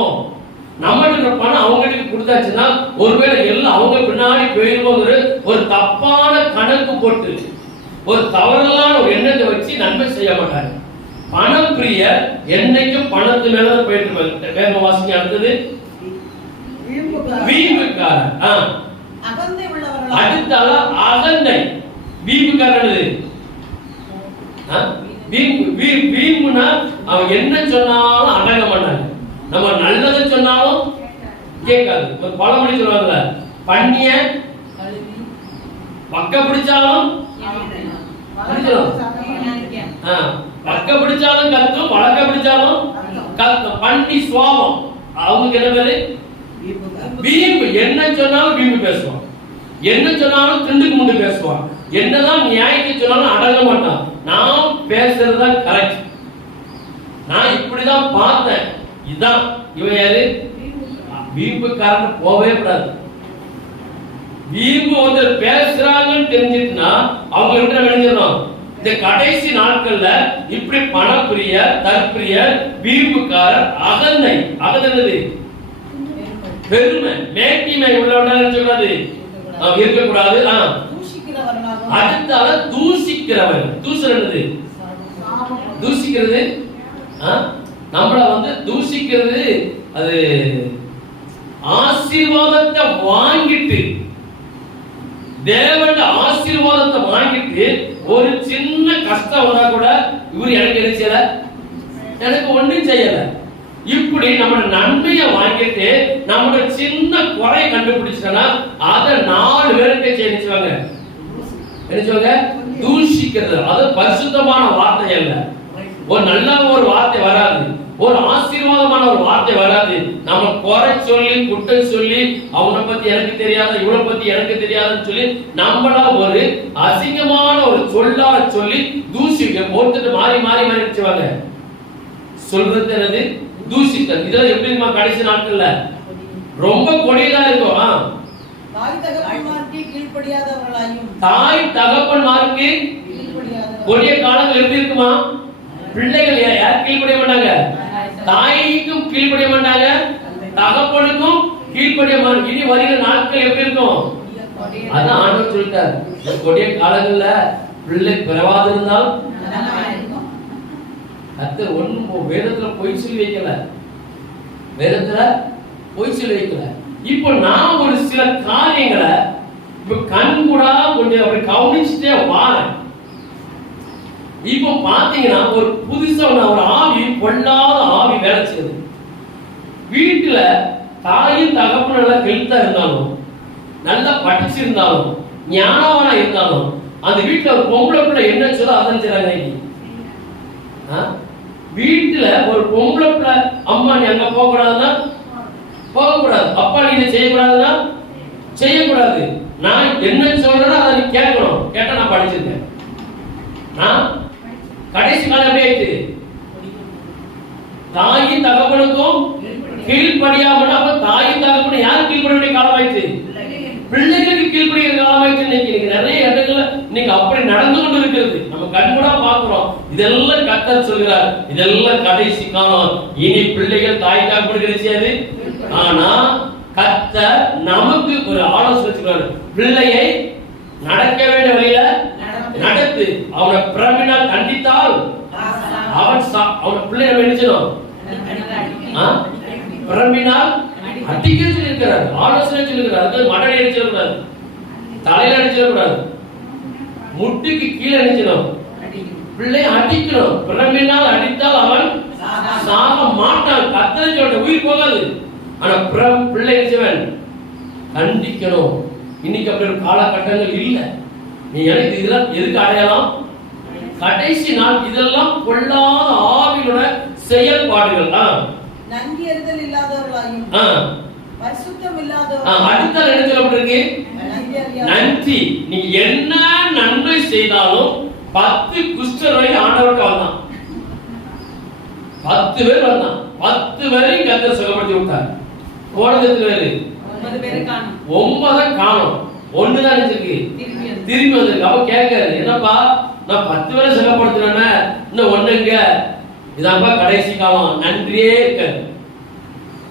நம்ம இருக்கிற பணம் அவங்க வீட்டுக்கு கொடுத்தாச்சுன்னா ஒருவேளை எல்லாம் அவங்க பின்னாடி போயிருமோங்கிற ஒரு தப்பான கணக்கு போட்டு ஒரு தவறுதலான ஒரு எண்ணத்தை வச்சு நன்மை செய்ய மாட்டாங்க. பணம் பிரிய என்னைக்கும் பணத்து மேல போயிட்டு வேக வாசிக்க. அடுத்தது வீம்புக்காரன். அடுத்தால அகந்தை. வீம்புக்காரன் வீம்புனா அவன் என்ன சொன்னாலும் அடங்க மாட்டாங்க. நம்ம நல்லதை சொன்னாலும் கேட்காது. ஒரு பழமொழி சொல்லுவாங்கல்ல, பண்ணிய பக்க பிடிச்சாலும் பக்க பிடிச்சாலும் கத்தும், வழக்க பிடிச்சாலும் கத்தும். பண்ணி சுவாபம். அவங்களுக்கு என்ன பேரு? வீம்பு. என்ன சொன்னாலும் வீம்பு பேசுவான், என்ன சொன்னாலும் திண்டுக்கு முண்டு பேசுவான், என்னதான் நியாயத்தை சொன்னாலும் அடங்க மாட்டான். நான் பேசுறதுதான் கரெக்ட், நான் இப்படிதான் பார்த்தேன், இதுதான். இவன் யாரு? வீம்புக்காரன். போகவே கூடாது. வீம்பு வந்து பேசுறாங்கன்னு தெரிஞ்சிட்டுனா அவங்க கிட்ட விளைஞ்சிடணும். இந்த கடைசி நாட்கள்ல இப்படி பணப்பிரிய, தற்பிரிய, வீம்புக்காரர், அகந்தை. அகந்தது பெருமை, மேட்டிமை உள்ளவன் சொல்றது இருக்கக்கூடாது. அடுத்தால தூசிக்கிறவன். தூசுறது தூசிக்கிறது, நம்மள வந்து தூசிக்கிறது. அது ஆசீர்வாதத்தை வாங்கிட்டு, தேவன் ஆசீர்வாதத்தை வாங்கிட்டு ஒரு சின்ன கஷ்டம் வந்தா கூட இவர் எனக்கு என்ன செய்யல, எனக்கு ஒன்றும் செய்யல. இப்படி நம்ம நன்மையை வாங்கிட்டு நம்மளோட சின்ன குறை கண்டுபிடிச்சோம்னா அதை 4 பேருக்கு செய்வாங்க. என்ன சொல்லுங்க? தூஷிக்கிறது. அது பரிசுத்தமான வார்த்தை அல்ல. ஒரு நல்ல ஒரு வார்த்தை வராது, ஒரு ஆசீர்வாதமான ஒரு வார்த்தை வராது. நம்ம குறை சொல்லி, குற்றம் சொல்லி, அவனை பத்தி எனக்கு தெரியாத, இவனை பத்தி எனக்கு தெரியாதுன்னு சொல்லி நம்மள ஒரு அசிங்கமான ஒரு சொல்லால சொல்லி தூஷிக்க போட்டுட்டு மாறி மாறி மாறி வச்சுவாங்க. சொல்றது என்னது? தூஷித்தல். இதெல்லாம் எப்படி நம்ம கடைசி நாட்கள்ல ரொம்ப கொடியதா இருக்கும். தாய் தகப்பன்மாருக்கு கொடிய காலங்கள் எப்படி இருக்குமா? பிள்ளைகள் யார் கீழ்ப்படிய மாட்டாங்க? தாய்க்கும் கீழ்ப்படிய மாட்டாங்க, தகப்பனுக்கும் கீழ்ப்படிய மாட்டாங்க. இனி வருகிற நாட்கள் எப்படி இருக்கும்? அதான் ஆண்டவர் சொல்லிட்டார், கொடிய காலங்கள்ல பிள்ளை பிறவாது இருந்தால் அது ஒண்ணும் வேதத்துல பொய் சொல்லி வைக்கல, வேதத்துல பொய் சொல்லி வைக்கல. இப்போ நான் ஒரு சில காரியங்களை இப்ப கண்கூடா கொஞ்சம் அப்படி கவனிச்சுட்டே வாரேன். இப்போ பாத்தீங்கன்னா ஒரு புதுசா ஒரு ஆவி, பொல்லாத ஆவி வேலை செய்யுது வீட்டுல. தாயும் தகப்பனும் நல்லா ஹெல்த்தா இருந்தாலும், நல்லா படிச்சிருந்தாலும், ஞானவானா இருந்தாலும், அந்த வீட்டுல ஒரு பொம்பளை பிள்ளை என்ன சொல்ல அதான் செய்றாங்க. வீட்டுல ஒரு பொம்பளை பிள்ளை, அம்மா நீ அங்க போக கூடாதுன்னா போகக்கூடாது, அப்பா நீ இதை செய்யக்கூடாதுன்னா செய்யக்கூடாது. நான் என்ன சொல்றேனோ அதை நீ கேட்கணும். கேட்டா நான் படிச்சிருக்கேன். நான் கடைசி காலம் எப்படி ஆயிடுச்சு? தாயின் தகப்பனுக்கும் கீழ்ப்படியாமல். அப்ப தாயின் தகப்பனும் யார் கீழ்ப்படிய வேண்டிய காலம் ஆயிடுச்சு? பிள்ளைகளுக்கு கீழ்ப்படிய காலம் ஆயிடுச்சு. இன்னைக்கு நிறைய இடங்கள்ல இன்னைக்கு அப்படி நடந்து கொண்டு இருக்கிறது. நம்ம கண்கூடா பாக்குறோம். இதெல்லாம் கர்த்தர் சொல்கிறார், இதெல்லாம் கடைசி காலம். இனி பிள்ளைகள் தாய் தகப்பனுக்கு கிடையாது. ஆனா கர்த்தர் நமக்கு ஒரு ஆலோசனை சொல்றாரு. பிள்ளையை நடக்க வேண்டிய வழியில நடத்து. அவனை பிரமினால் கண்டித்தால் அவன் பிள்ளை நம்ம நினைச்சோம் பிரமினால் அடிக்க சொல்லியிருக்கிறார். ஆலோசனை சொல்லியிருக்கிறார். அது மடடி அடிச்சிடக்கூடாது, தலையில அடிச்சிடக்கூடாது, முட்டுக்கு கீழே அடிச்சிடும். பிள்ளை அடிக்கணும். பிரமினால் அடித்தால் அவன் சாக மாட்டான். கர்த்தரை சொல்ற உயிர் போகாது. ஆனா பிள்ளை நினைச்சவன் கண்டிக்கணும். இன்னைக்கு அப்படி ஒரு காலகட்டங்கள் இல்ல. நீ எனக்கு இதெல்லாம் எதுக்கு அடையாளம்? கடைசி நாள். இதெல்லாம் கொள்ளாத ஆவியோட செயல்பாடுகள். நன்றி அறிதல் இல்லாதவர்களாயும் பரிசுத்தம் இல்லாதவர்கள். அடுத்த என்ன சொல்லப்பட்டிருக்கு? நன்றி. நீ என்ன நன்மை செய்தாலும் 10 குஷ்டரோகி ஆண்டவருக்கு வந்தான். 10 பேர் வந்தான். 10 பேரையும் கர்த்தர் சுகப்படுத்தி விட்டார். போனது எத்தனை பேரு? 9 காணோம். 1 தான் நினைச்சிருக்கு, திரும்பி வந்திருக்கு. அவ கேட்காரு, என்னப்பா நான் 10 பேரை சுகப்படுத்தினேன்னா இன்னும் 1 இதாப்பா கடைசி காலம். நன்றியே இருக்க.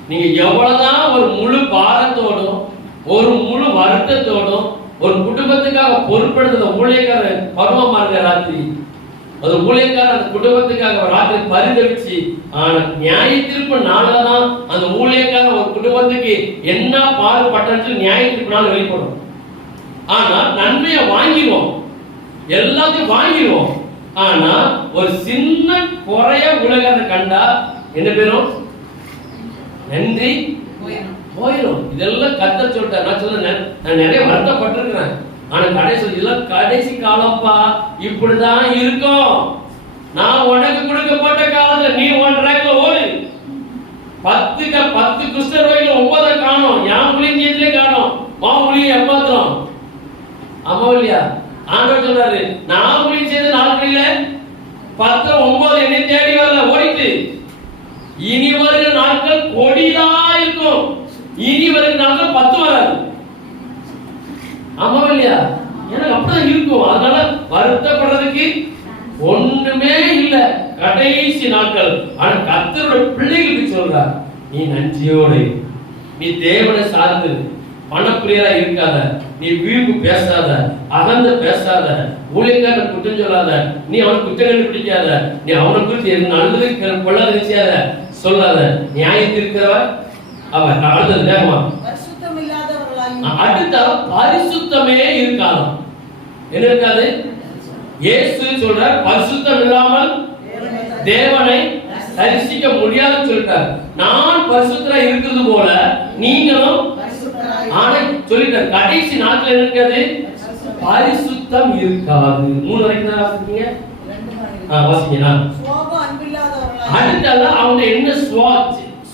நீங்க எவ்வளவுதான் ஒரு முழு பாரத்தோடும் ஒரு முழு வருத்தத்தோடும் ஒரு குடும்பத்துக்காக பொறுப்படுத்த ஊழியக்கார பருவமா இருக்க ராத்திரி அது ஊழியக்கார அந்த குடும்பத்துக்காக ராத்திரி பரிதவிச்சு. ஆனா நியாய தீர்ப்பு நாளதான் அந்த ஊழியக்கார ஒரு குடும்பத்துக்கு என்ன பாடுபட்டு நியாய தீர்ப்பு நாள் வெளிப்படும். ஆனா நன்மையை வாங்கிடுவோம், எல்லாத்தையும் வாங்கிடுவோம். ஆனா ஒரு சின்ன குறைய உலகத்தை கண்டா என்ன பேரும்? நன்றி போயிடும். இதெல்லாம் கர்த்தர் சொல்லிட்டார். நான் சொல்றேன், நான் நிறைய வருத்தப்பட்டிருக்கிறேன். ஆனா கடைசி இதெல்லாம் கடைசி காலப்பா, இப்படிதான் இருக்கும். நான் உனக்கு கொடுக்கப்பட்ட காலத்துல நீ 1 ரேக்ல ஓடு. 10 குஷ்டரோகில 9 காணோம். யான் புளிஞ்சதுலே காணோம். மா புளிய எப்பாத்திரம் அம்மா இல்லையா? ஆண்டவர் சொல்றாரு, நான் புளிஞ்சது 4 இல்ல 10 9 என்னை தேடி வரல, ஓடிட்டு. இனி வருகிற நாட்கள் கொடிதா இருக்கும். இனி வருகிற நாட்கள் 10 வராது. ஆமா இல்லையா? எனக்கு அப்படிதான் இருக்கும். அதனால வருத்தப்படுறதுக்கு ஒண்ணுமே இல்ல. கடைசி நாட்கள். ஆனா கர்த்தரோட பிள்ளைகளுக்கு சொல்றார், நீ நன்றியோடு, நீ தேவனை சார்ந்து பணப்பிரியரா இருக்காத, நீ வீம்பு பேசாத, அகந்த பேசாத, ஊழியக்காரனை குற்றம் சொல்லாத, நீ அவனுக்கு குற்றம் கண்டுபிடிக்காத, நீ அவனை குறித்து நல்லது கொள்ளாத நிச்சயாத சொல்லாத, நியாயத்திருக்கிறவ அவன். அடுத்தது வேகமா பரிசுத்தம் இல்லாதவர்களாயும். அடுத்த பரிசுத்தமே இருக்காது. என்ன இருக்காது? இயேசு சொல்ற பரிசுத்தம் இல்லாமல் தேவனை தரிசிக்க முடியாதுன்னு சொல்லிட்டார். நான் பரிசுத்தரா இருக்கிறது போல நீங்களும் சொல்லிட்டார். கடைசி நாட்கள் இருக்காது, பரிசுத்தம் இருக்காது. 3 வரைக்கும் தான் வாசிப்பீங்க. வாசிங்கன்னா அடுத்தது அவங்க என்ன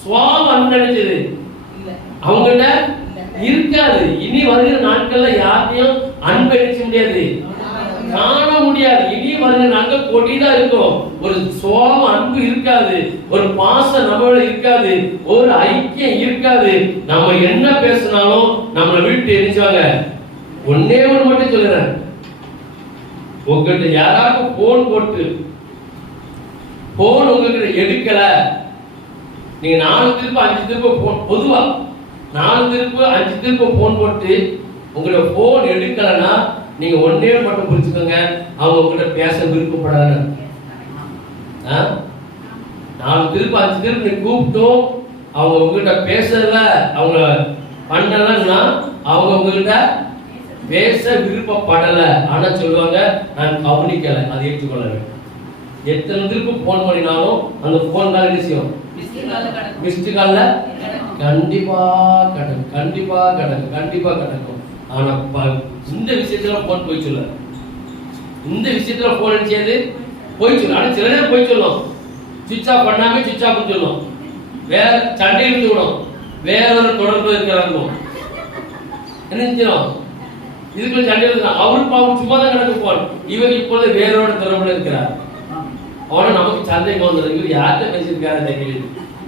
சுவாபம் அன்பு நினைச்சது அவங்ககிட்ட இருக்காது. இனி வருகிற நாட்கள்ல யாரையும் அன்பு அடிக்க முடியாது, காண முடியாது. இனி வருகிற நாட்கள் கொடிதான் இருக்கும். ஒரு சுவாப அன்பு இருக்காது, ஒரு பாசம் நம்மளோட இருக்காது, ஒரு ஐக்கியம் இருக்காது. நம்ம என்ன பேசினாலும் நம்மளை விட்டு எரிச்சாங்க. ஒன்னே ஒன்று மட்டும் சொல்லுறேன், உங்ககிட்ட யாராவது போன் போட்டு போன் உங்ககிட்ட எடுக்கல, நீங்க 4 திருப்பு 5 திருப்பு போன், பொதுவா 4 திருப்பு 5 திருப்பு போன் போட்டு உங்களோட போன் எடுக்கலன்னா நீங்க ஒன்னே மட்டும் புரிஞ்சுக்கோங்க, அவங்க உங்ககிட்ட பேச விருப்பப்படாத. 4 திருப்பு 5 திருப்பு நீ கூப்பிட்டோம் அவங்க உங்ககிட்ட பேசல, அவங்க பண்ணலன்னா அவங்க உங்ககிட்ட பேச விருப்பப்படல. ஆனா சொல்லுவாங்க, நான் கவனிக்கல, அதை ஏற்றுக்கொள்ள வேண்டும். எத்தனை திருப்பு போன் பண்ணினாலும் அந்த போன் கால் விஷயம் மிஸ்டு கால்ல கண்டிப்பா கிடக்கும், கண்டிப்பா கிடக்கும், கண்டிப்பா கிடக்கும். ஆனா இந்த விஷயத்துல போன் போய் சொல்ல, இந்த விஷயத்துல போன் அடிச்சது போய் சொல்ல. ஆனா சில நேரம் போய் சொல்லும், சுவிட்ச் ஆஃப் பண்ணாம சுவிட்ச் ஆஃப் சொல்லும், வேற சண்டை இருந்து விடும், வேற ஒரு தொடர்பு இருக்கிறாங்க. என்ன செஞ்சோம்? இதுக்குள்ள சண்டை இருக்கான். அவரு பாவம் சும்மா தான் கிடக்க போவான். இவர் இப்போது வேறோட திறமையில இருக்கிறார். அவனை நமக்கு சந்தேகம் வந்துடும், இவர் யார்கிட்ட பேசியிருக்காரு தெரியுது.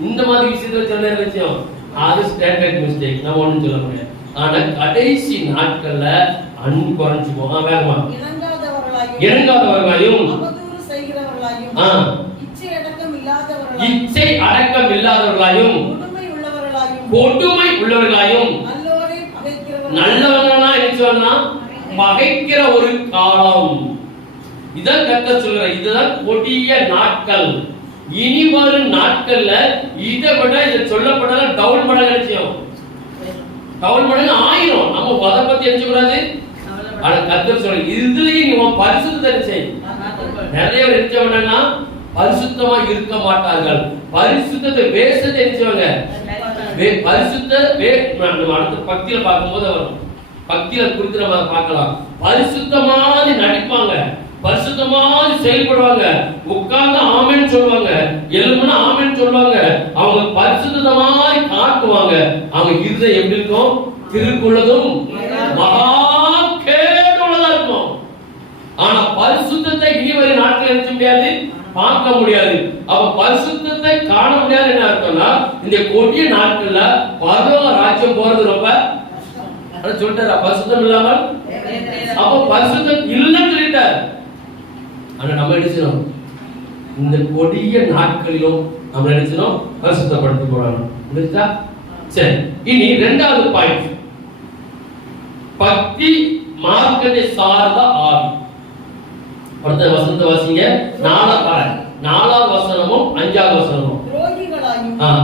இந்த மாதிரி விஷயத்துல சொன்ன விஷயம் அது ஸ்டாண்டர்ட் மிஸ்டேக், நம்ம ஒண்ணும் சொல்ல முடியாது. ஆனா கடைசி நாட்கள்ல அன்பு குறைஞ்சு போகும். வேகமா இறங்காதவர்களாயும் இச்சை அடக்கம் இல்லாதவர்களாயும் கொடுமை உள்ளவர்களாயும் நல்லவர்களா என்ன பகைக்கிற ஒரு காலம். இதான் கர்த்தர் சொல்றார். இதுதான் கொடிய நாட்கள். இனி வரும் நாட்கள்ல இதை விட இதை சொல்லப்படாத டவுன் மடங்கு நிச்சயம், டவுன் மடங்கு ஆயிரும். நம்ம அதை பத்தி என்ன கூடாது. ஆனா கர்த்தர் சொல்ற இதுலயும் நீ பரிசுத்தத்தை செய். நிறைய பேர் என்ன பண்ணா பரிசுத்தமா இருக்க மாட்டார்கள். பரிசுத்தத்தை வேஷத்தை நினைச்சவங்க பரிசுத்த அடுத்த பக்தியில பார்க்கும்போது வரும். பக்தியில குறித்து நம்ம பார்க்கலாம். பரிசுத்தமாதி நடிப்பாங்க, பரிசுத்தமாதி செயல்படுவாங்க, உட்கார்ந்து ஆமென் சொல்லுவாங்க, எழுமுன்னா ஆமென் சொல்லுவாங்க. அவங்க பரிசுத்தமாதி காட்டுவாங்க. அவங்க இருதயம் எப்படி இருக்கும்? திருக்குள்ளதும் மகா கேடுள்ளதா இருக்கும். ஆனா பரிசுத்தத்தை இனி வரை நாட்கள் நினைச்ச முடியாது, பார்க்க முடியாது. அப்ப பரிசுத்தத்தை காண முடியாது. என்ன அர்த்தம்னா இந்த கொடிய நாட்கள்ல பரலோக ராஜ்யம் போறது ரொம்ப சொல்லிட்டாரு. பரிசுத்தம் இல்லாமல் அப்ப பரிசுத்தம் இல்லைன்னு சொல்லிட்டார். ஆனா நம்ம நினைச்சோம் இந்த கொடிய நாட்களிலும் நம்ம நினைச்சோம் பரிசுத்தப்படுத்தி போறாங்க. சரி, இனி இரண்டாவது பாயிண்ட், பக்தி மார்க்கத்தை சார்ந்த ஆவி. அடுத்த வசனத்தை வாசிங்க. 4வது வசனமும் 5வது வசனமும்.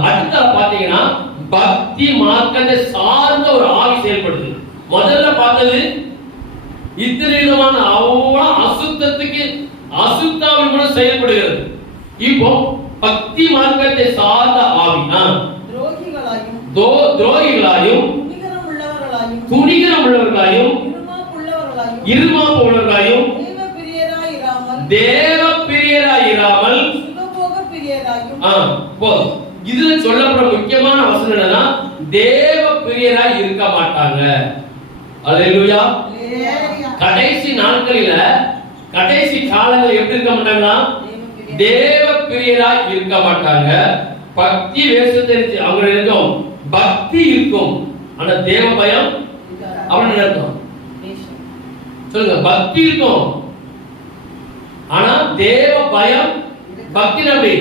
அடுத்த பாத்தீங்கன்னா பக்தி மார்க்கத்தை சார்ந்த ஒரு ஆவி செயல்படுது. முதல்ல பார்த்தது இத்தனை விதமான அவ்வளவு அசுத்தத்துக்கு அசுத்தாவின் மூலம் செயல்படுகிறது. இப்போ பக்தி மார்க்கத்தை சார்ந்த ஆவி துரோகிகளாயும் துணிகரம் உள்ளவர்களாயும் இருமாப்பு உள்ளவர்களாயும் தேவ பிரியராயிராமல் இதுல சொல்லப்பட்ட முக்கியமான வசனம் என்னன்னா தேவ பிரியராய் இருக்க மாட்டாங்க. அல்லேலூயா. கடைசி நாட்களில கடைசி காலங்களில் எப்படி இருக்க மாட்டாங்கன்னா தேவ பிரியராய் இருக்க மாட்டாங்க. பக்தி வேஷத்தை அவங்க இருக்கும், பக்தி இருக்கும், ஆனா தேவ பயம் அவன் இருக்கும். சொல்லுங்க, பக்தி இருக்கும் ஆனா தேவ பயம். பக்தி நம்பி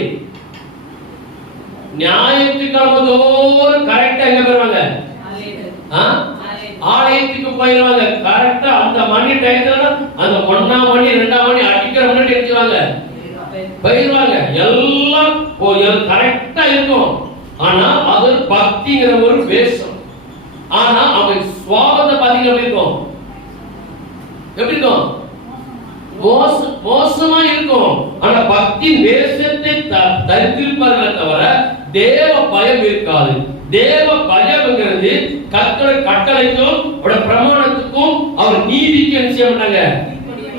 நியாயத்துக்கிழமை தோறும் கரெக்டா எங்க போயிருவாங்க? ஆலயத்துக்கு போயிருவாங்க. கரெக்டா அந்த மணி டயத்துல அந்த 1ஆம் மணி 2ஆம் மணி அடிக்கிற முன்னாடி எடுத்துவாங்க போயிருவாங்க. எல்லாம் கரெக்டா இருக்கும். ஆனா அது பக்திங்கிற ஒரு வேஷம். ஆனா அவங்க சுவாபத்தை பாத்தீங்க எப்படி இருக்கும்? எப்படி இருக்கும்? மோசமா இருக்கும். ஆனா பக்தி வேஷத்தை தரித்திருப்பார்கள் தவிர தேவ பயம் இருக்காது. தேவ பயம்ங்கிறது கர்த்தருடைய கட்டளைக்கும் பிரமாணத்துக்கும் அவர் நீதிக்கு என்ன செய்ய மாட்டாங்க?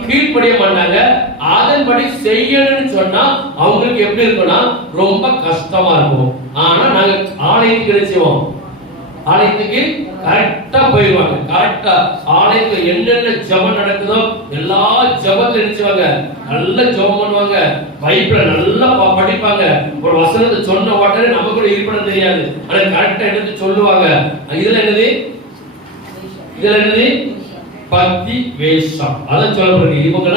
கீழ்ப்படிய மாட்டாங்க. அதன்படி செய்யணும்னு சொன்னா அவங்களுக்கு எப்படி இருக்கும்னா ரொம்ப கஷ்டமா இருக்கும். ஆனா நாங்க ஆலயத்துக்கு என்ன செய்வோம்? ஆலயத்துக்கு கரெக்டா போயிடுவாங்க. கரெக்டா ஆலயத்துல என்னென்ன ஜெபம் நடக்குதோ எல்லா ஜெபத்தையும் நினைச்சுவாங்க. நல்ல ஜெபம் பண்ணுவாங்க. பைபிளை நல்லா படிப்பாங்க. ஒரு வசனத்தை சொன்ன உடனே நமக்கு கூட இருப்பது தெரியாது. ஆனா கரெக்டா எடுத்து சொல்லுவாங்க. இதுல என்னது? இதுல என்னது? பக்தி வேஷம். அதான் சொல்லப்படுது. இவங்க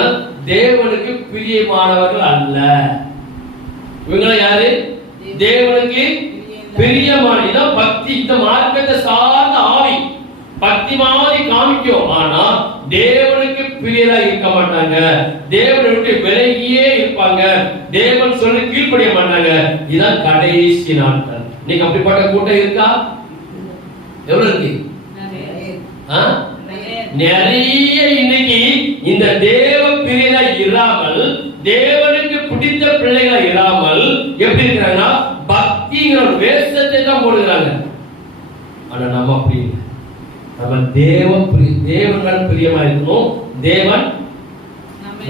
தேவனுக்கு பிரியமானவர்கள் அல்ல. இவங்க யாரு? தேவனுக்கு பிரியமான. இதான் பக்தி. இந்த மார்க்கத்தை சார்ந்த ஆவி பக்தி மாதிரி காமிக்கும். ஆனா தேவனுக்கு பிரியரா இருக்க மாட்டாங்க. தேவனை விட்டு விலகியே இருப்பாங்க. தேவன் சொல்லி கீழ்ப்படிய மாட்டாங்க. இதான் கடைசி நாட்கள். நீங்க அப்படிப்பட்ட கூட்டம் இருக்கா? எவ்வளவு இருக்கு? நிறைய. இன்னைக்கு இந்த தேவ பிரியரா இராமல், தேவனுக்கு பிடித்த பிள்ளைகளா இராமல் எப்படி இருக்கிறாங்கன்னா பக்திங்கிற வேஷத்தை தான் போடுகிறாங்க. ஆனா நம்ம அப்படி இல்லை. நம்ம தேவன் மேல பிரியமா இருக்கணும். தேவன்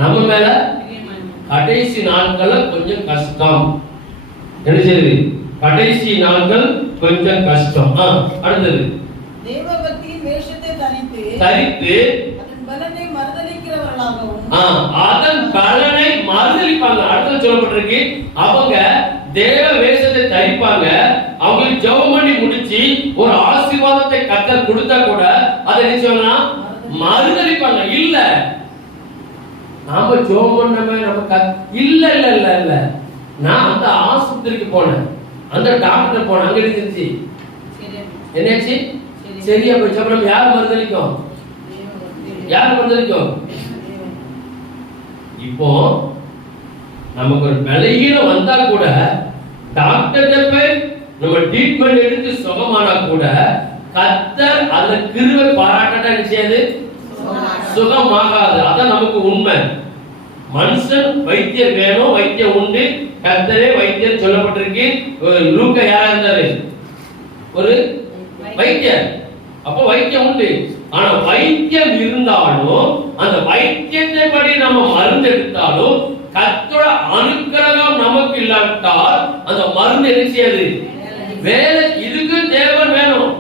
நம்ம மேல. கடைசி நாட்கள் கொஞ்சம் கஷ்டம். என்ன செய்யுது? கடைசி நாட்கள் கொஞ்சம் கஷ்டம். அடுத்தது தேவ பக்தியின் வேஷத்தை தரித்து அதன் பலனை மறுதலிக்கிறவர்களாகவும் அதன் பலனை மறுதலிப்பாங்க. அடுத்து சொல்லப்பட்டிருக்கு, அவங்க தேவ வேஷத்தை தரிப்பாங்க. அவங்க ஜெபம் பண்ணி முடிச்சு ஒரு ஆசீர்வாதத்தை கர்த்தர் கொடுத்தா கூட அதை என்ன செய்வாங்கன்னா மறுதலிப்பாங்க. இல்ல நாம ஜெபம் பண்ணவே நம்ம இல்ல இல்ல இல்ல இல்ல நான் அந்த ஆஸ்பத்திரிக்கு போனேன், அந்த டாக்டர் போனேன், அங்க இருந்துச்சு என்னாச்சு சரியா போய் அப்புறம் யார் மறுதலிக்கும்? யார் மறுதலிக்கும்? இப்போ நமக்கு ஒரு பலகீனம் வந்தா கூட டாக்டர் போய் நம்ம ட்ரீட்மெண்ட் எடுத்து சுகமானா கூட கர்த்தர் அந்த கிருபை பாராட்டட்டா நிச்சயாது சுகமாகாது. அதான் நமக்கு உண்மை. மனுஷன் வைத்தியர் வேணும், வைத்தியம் உண்டு, கர்த்தரே வைத்தியர் சொல்லப்பட்டிருக்கு. லூக்கா யாரா இருந்தாரு? ஒரு வைத்தியர். அப்ப வைத்தியம் உண்டு. ஆனா வைத்தியம் இருந்தாலும் அந்த வைத்தியத்தை படி நம்ம மருந்து எடுத்தாலும் கர்த்தரோட அனுக்கிரகம் நமக்கு இல்லாவிட்டால் அந்த மருந்து என்ன செய்யாது? வேலை. இதுக்கு தேவன் வேணும்.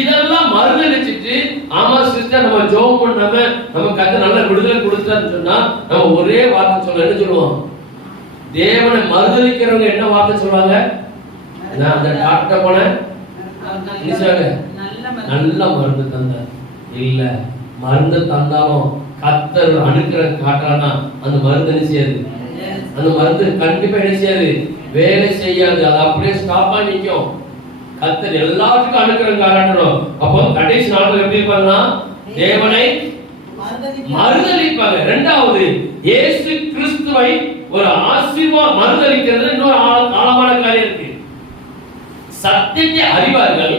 இதெல்லாம் மருந்து அடிச்சிட்டு ஆமா சிஸ்டர் நம்ம ஜெபம் பண்ணாம நம்ம கர்த்தர் நல்ல விடுதலை கொடுத்தான்னு சொன்னா நம்ம ஒரே வார்த்தை சொல்ல என்ன சொல்லுவோம்? தேவனை மறுதலிக்கிறவங்க என்ன வார்த்தை சொல்லுவாங்க? நான் அந்த டாக்டர் போனேன், நல்ல மருந்து தந்த. இல்ல மருந்து தந்தாலும் கர்த்தர் அனுக்கிரகம் காட்டுறானா அந்த மருந்து என்ன செய்யாது? அந்த மருந்து கண்டிப்பா என்ன செய்யாது? வேலை செய்யாது. அது அப்படியே ஸ்டாப்பா நிக்கும். கர்த்தர் எல்லாத்துக்கும் அனுக்கிரகம் காட்டணும். அப்போ கடைசி நாட்கள் எப்படி இருப்பாங்கன்னா தேவனை மறுதலிப்பாங்க. இரண்டாவது, இயேசு கிறிஸ்துவை ஒரு ஆசீர்வாதம் மறுதலிக்கிறது இன்னொரு ஆழமான காரியம் இருக்கு. சத்தியத்தை அறிவார்கள்,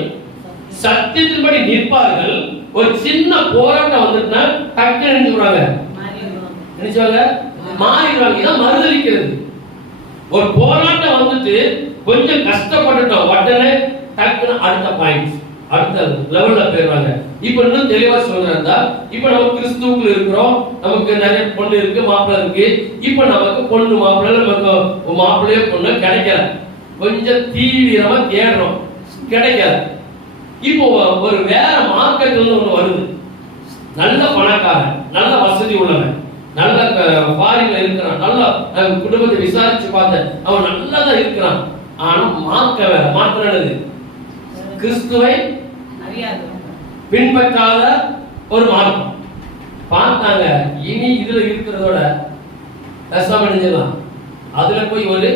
சத்தியத்தின்படி நிற்பார்கள். ஒரு சின்ன போராட்டம் வந்துட்டா டக்கு நினைச்சுறாங்க, நினைச்சாங்க மாறிடுவாங்க. இதான் மறுதலிக்கிறது. ஒரு போராட்டம் வந்துட்டு கொஞ்சம் கஷ்டப்பட்டுட்டோம், உடனே டக்குன்னு அடுத்த பாயிண்ட் அடுத்த லெவல்ல போயிடுவாங்க. இப்ப இன்னும் தெளிவா சொல்றதா, இப்ப நம்ம கிறிஸ்துவுக்குள்ள இருக்கிறோம், நமக்கு நிறைய பொண்ணு இருக்கு, மாப்பிள்ளை இருக்கு. இப்ப நமக்கு பொண்ணு மாப்பிள்ளை, நமக்கு மாப்பிள்ளையோ பொண்ணு கிடைக்கல. கொஞ்சம் தீவிரமா தேடுறோம், கிடைக்கல. இப்போ ஒரு வேற மார்க்கெட் ஒண்ணு வருது. நல்ல பணக்காரன், நல்ல வசதி உள்ளவன், நல்ல ஃபாரின்ல இருக்கிறான், நல்ல குடும்பத்தை விசாரிச்சு பார்த்தேன், அவன் நல்லதா இருக்கிறான். ஆனா மார்க்க வேற மாற்றது கிறிஸ்துவை பின்பற்றாத ஒரு மார்க்கம் பார்த்தாங்க. இனி இதுல இருக்கிறதோட பேசாம நினைஞ்சலாம், அதுல போய் ஒரு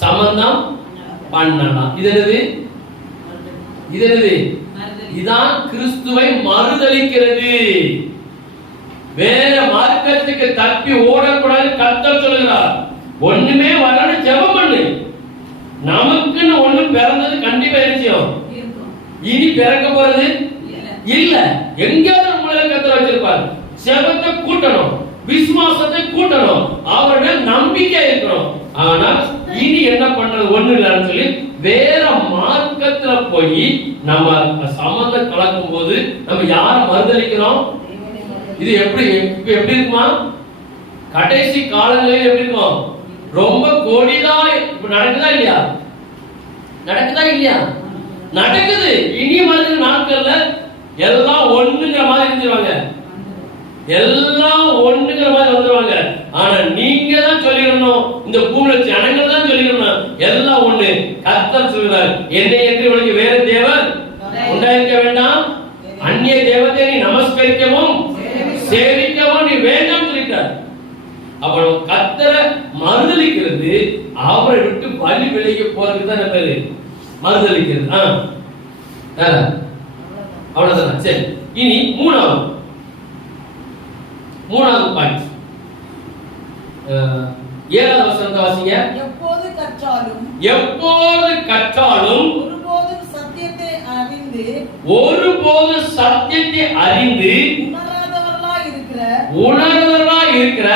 சம்பந்தம் பண்ணலாம். இது என்னது? இது என்னது? இதான் கிறிஸ்துவை மறுதலிக்கிறது. வேற மார்க்கத்துக்கு தப்பி ஓடக்கூடாது. கர்த்தர் சொல்கிறார், ஒண்ணுமே வரணும், ஜெபம் பண்ணு. நமக்குன்னு ஒண்ணு பிறந்தது கண்டிப்பா நிச்சயம், இனி பிறக்க போறது இல்ல. எங்கேயாவது உங்களை கர்த்தர் வச்சிருப்பாரு. ஜெபத்தை கூட்டணும், விசுவாசத்தை கூட்டணும், அவருடைய நம்பிக்கை இருக்கணும். ஆனா இனி என்ன பண்றது? ஒண்ணு இல்லைன்னு சொல்லி வேற மார்க்கத்துல போய் நம்ம சம்பந்தம் கலக்கும் போது நம்ம யார மறுதலிக்கிறோம்? இது எப்படி எப்படி இருக்குமா? கடைசி காலங்களில் எப்படி இருக்கும்? ரொம்ப கோடிதான் இப்ப நடக்குதா இல்லையா? நடக்குதா இல்லையா? நடக்குது. இனி வருகிற நாட்கள்ல எல்லாம் ஒண்ணுங்கிற மாதிரி இருந்துருவாங்க, எல்லாம் ஒண்ணுங்கிற மாதிரி வந்துருவாங்க. ஆனா நீங்க தான் சொல்லிடணும், இந்த பூமியில ஜனங்கள் தான் சொல்லிடணும் எல்லாம் ஒண்ணு. கர்த்தர் சொல்றார், என்னை என்று உனக்கு வேற தேவன் உண்டாயிருக்க வேண்டாம், அந்நிய தேவத்தை நீ நமஸ்கரிக்கவும் சேவிக்கவும் நீ வேண்டாம் சொல்லிட்டார். அப்புறம் கர்த்தரை மறுதலிக்கிறது, அவரை விட்டு வழி விலகி போறதுக்கு தான் பேரு மறுதலிக்கிறது. அவ்வளவுதான். சரி, இனி மூணாவது பாயிண்ட், 7வது வசனத்தை வாசிங்க. எப்போது கற்றாலும் ஒருபோதும் சத்தியத்தை அறிந்து உணராதவர்களாய் இருக்கிற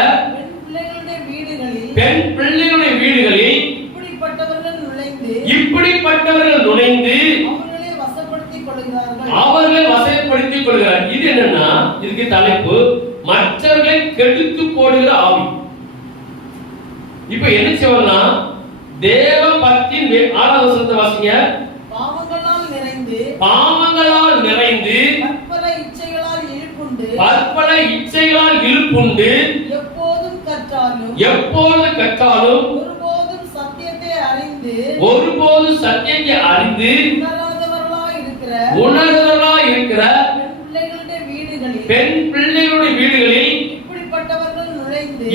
பெண் பிள்ளைகளுடைய வீடுகளில் இப்படிப்பட்டவர்கள் நுழைந்து அவர்களை வசப்படுத்திக் கொள்கிறார்கள். இது என்னன்னா, இதுக்கு தலைப்பு மற்றவர்களை கெடுத்து போடுகிற ஆவி. இப்ப என்ன செய்வாங்கன்னா, தேவ பக்தியின் 6வது வசனத்தை வாசிங்க. பாவங்களால் நிறைந்து பற்பல இச்சைகளால் பற்பல இச்சைகளால் இழுப்புண்டு எப்போதும் கற்றாலும் ஒருபோதும் சத்தியத்தை அறிந்து உணராதவர்களாய் இருக்கிற பெண் பிள்ளைகளுடைய வீடுகளில்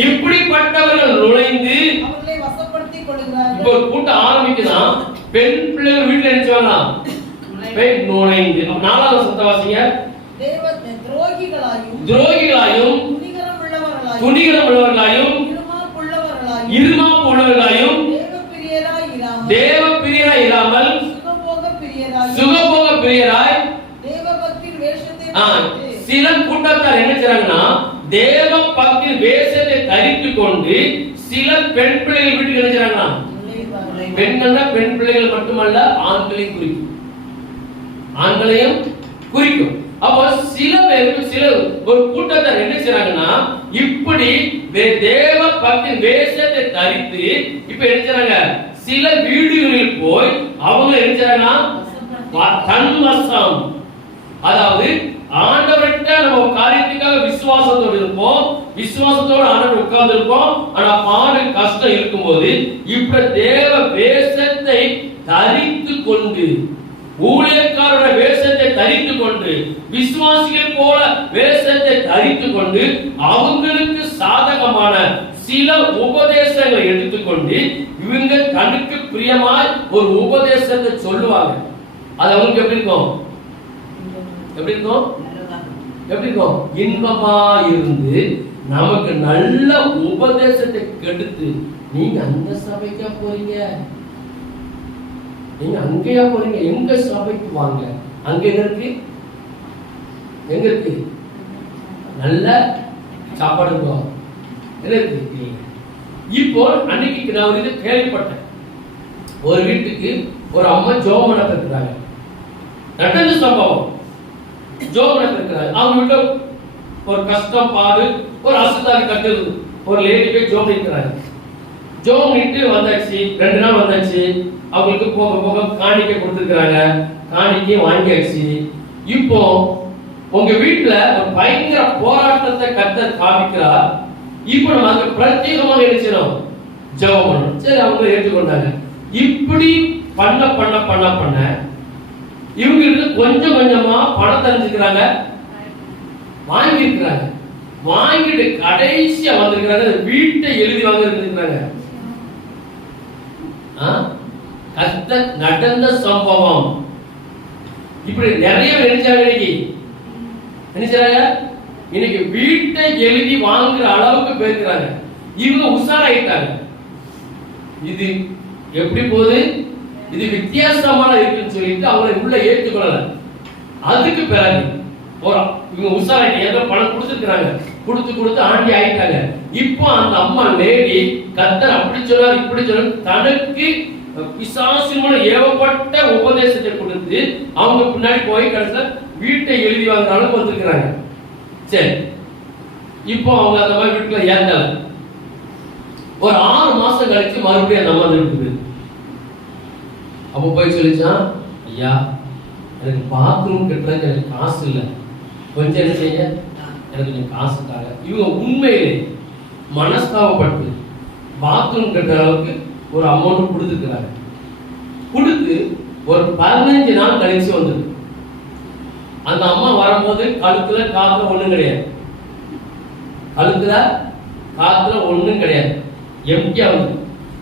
இப்படிப்பட்டவர்கள் நுழைந்து அவர்களை வசப்படுத்திக் கொள்கிறார்கள். இப்போ ஒரு கூட்டம் ஆரம்பிக்குதான், பெண் பிள்ளைகள் வீட்டுல என்ன சொல்லலாம்? பெண் நுழைந்து. நாலாவது சத்தவாசிங்க, துரோகிகளாயும் துணிகரம் உள்ளவர்களாயும் இருமாப்பு உள்ளவர்களாயும் தேவ பிரியராய் இராமல் சுகபோக பிரியராய் சில கூட்டத்தார் என்ன செய்றாங்கன்னா, தேவ பக்தி வேஷத்தை தரித்து கொண்டு சில பெண் பிள்ளைகள் வீட்டுக்கு என்ன செய்றாங்கன்னா, பெண்கள்னா பெண் பிள்ளைகள் மட்டுமல்ல, ஆண்களையும் குறிக்கும், ஆண்களையும் குறிக்கும். அப்போ சில பேருக்கு சில ஒரு கூட்டத்தார் என்ன செய்றாங்கன்னா, இப்படி தேவ பக்தி வேஷத்தை தரித்து இப்ப என்ன செய்றாங்க, சில வீடுகளில் போய் அவங்க என்ன செய்றாங்கன்னா, தன்வசம், அதாவது ஆண்டவர்கிட்ட நம்ம காரியத்துக்காக விசுவாசத்தோடு இருப்போம், விசுவாசத்தோடு ஆண்டவர் உட்கார்ந்து இருப்போம். ஆனா பாடு கஷ்டம் இருக்கும்போது இப்ப தேவ வேஷத்தை தரித்து கொண்டு, ஊழியக்காரோட வேஷத்தை தரித்து கொண்டு, விசுவாசிகள் போல வேஷத்தை தரித்து கொண்டு, அவங்களுக்கு சாதகமான சில உபதேசங்களை எடுத்துக்கொண்டு இவங்க தனக்கு பிரியமாய் ஒரு உபதேசத்தை சொல்லுவாங்க. அது அவங்களுக்கு எப்படி இருக்கும்? எப்படி இருக்கும்? எப்படி இருக்கும்? இன்பமா இருந்து நமக்கு நல்ல உபதேசத்தை கெடுத்து, நீங்க அந்த சபைக்கா போறீங்க, நீங்க அங்கேயா போறீங்க, எங்க சபைக்கு வாங்க, அங்க என்ன இருக்கு, எங்க இருக்கு நல்ல சாப்பாடு என்ன இருக்கு. இப்போ அன்னைக்கு நான் ஒரு இது கேள்விப்பட்டேன், ஒரு வீட்டுக்கு ஒரு அம்மா ஜோம் பண்ண இருக்கிறாங்க, நடந்த சம்பவம். ஜோம் பண்ண இருக்கிறாங்க, அவங்க வீட்டுல ஒரு கஷ்டம் பாடு, ஒரு அசுத்தாரி கட்டுது, ஒரு லேடி போய் ஜோம் இருக்கிறாங்க. ஜோம் இட்டு வந்தாச்சு, 2 நாள் வந்தாச்சு, அவங்களுக்கு போக போக காணிக்கை கொடுத்துருக்காங்க, காணிக்கையும் வாங்கியாச்சு. இப்போ உங்க வீட்டுல ஒரு பயங்கர போராட்டத்தை கர்த்தர் காமிக்கிறார். இப்போ நம்ம அதுக்கு பிரத்யேகமாக நினைச்சோம் ஜெபம் பண்ணணும். சரி, அவங்க ஏற்றுக்கொண்டாங்க. இப்படி பண்ண பண்ண பண்ண பண்ண இவங்களுக்கு கொஞ்சம் கொஞ்சமா பணம் தெரிஞ்சுக்கிறாங்க, வாங்கி இருக்கிறாங்க. வாங்கிட்டு கடைசியா வந்திருக்கிறாங்க, வீட்டை எழுதி வாங்க இருக்கிறாங்க. நடந்த சம்பவம். இப்படி நிறைய நினைச்சாங்க, இன்னைக்கு வீட்டை எழுதி வாங்குற அளவுக்கு போயிருக்கிறாங்க. இவங்க உஷாராயிட்டாங்க. இது எப்படி போகுது, இது வித்தியாசமான இருக்குன்னு சொல்லிட்டு அவங்களை உள்ள ஏற்றுக்கொள்ளல. அதுக்கு பிறகு இவங்க உஷாராயிட்டு ஏதோ பணம் கொடுத்துருக்காங்க, கொடுத்து ஆண்டி ஆயிட்டாங்க. இப்போ அந்த அம்மா லேடி கர்த்தர் அப்படி சொன்னார் இப்படி சொன்னார், தனக்கு பிசாசின் ஏவப்பட்ட உபதேசத்தை கொடுத்து அவங்க பின்னாடி போய் கடைசியில வீட்டை எழுதி வாங்குற அளவுக்கு வந்திருக்கிறாங்க. சரி, இப்போ அவங்க அந்த மாதிரி வீட்டுல ஏத்தல. ஒரு 6 மாசம் கழிச்சு மறுபடியும் அந்த அம்மா இருக்குது. அப்போ போய் சொல்லிச்சான், ஐயா எனக்கு பாத்ரூம் கட்டுறதுக்கு எனக்கு காசு இல்லை, கொஞ்சம் என்ன செய்ய, எனக்கு கொஞ்சம் காசு தாங்க. இவங்க உண்மையிலே மனஸ்தாபப்பட்டு பாத்ரூம் கட்டுற அளவுக்கு ஒரு அமௌண்ட் கொடுத்துருக்கிறாங்க. கொடுத்து ஒரு 15 நாள் கழிச்சு வந்தது. அந்த அம்மா வரும்போது கழுத்துல காத்துல ஒண்ணும் கிடையாது, கழுத்துல காத்துல ஒண்ணும் கிடையாது, எம்டியா வந்து.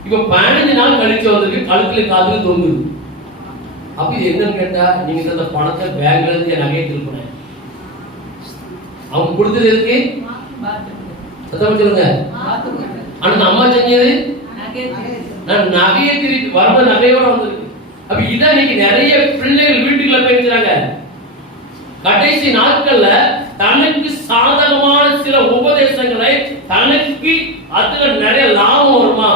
இப்ப 15 நாள் கழிச்சு வந்திருக்கு, கழுத்துல காத்துல தொங்குது. அப்ப இது என்னன்னு கேட்டா, நீங்க அந்த பணத்தை பேங்க்ல இருந்து நகையை திருப்பினேன். அவங்க கொடுத்தது எதுக்கு? சத்தம் சொல்லுங்க. ஆனா அம்மா செஞ்சது நான் நகையை திருப்பி வரும்போது நகையோட வந்திருக்கு. அப்ப இதான் இன்னைக்கு நிறைய பிள்ளைகள் வீட்டுக்குள்ள போயிருக்கிறாங்க. கடைசி நாட்கள்ல தனக்கு சாதகமான சில உபதேசங்களை, தனக்கு அதுல நிறைய லாபம் வருமா,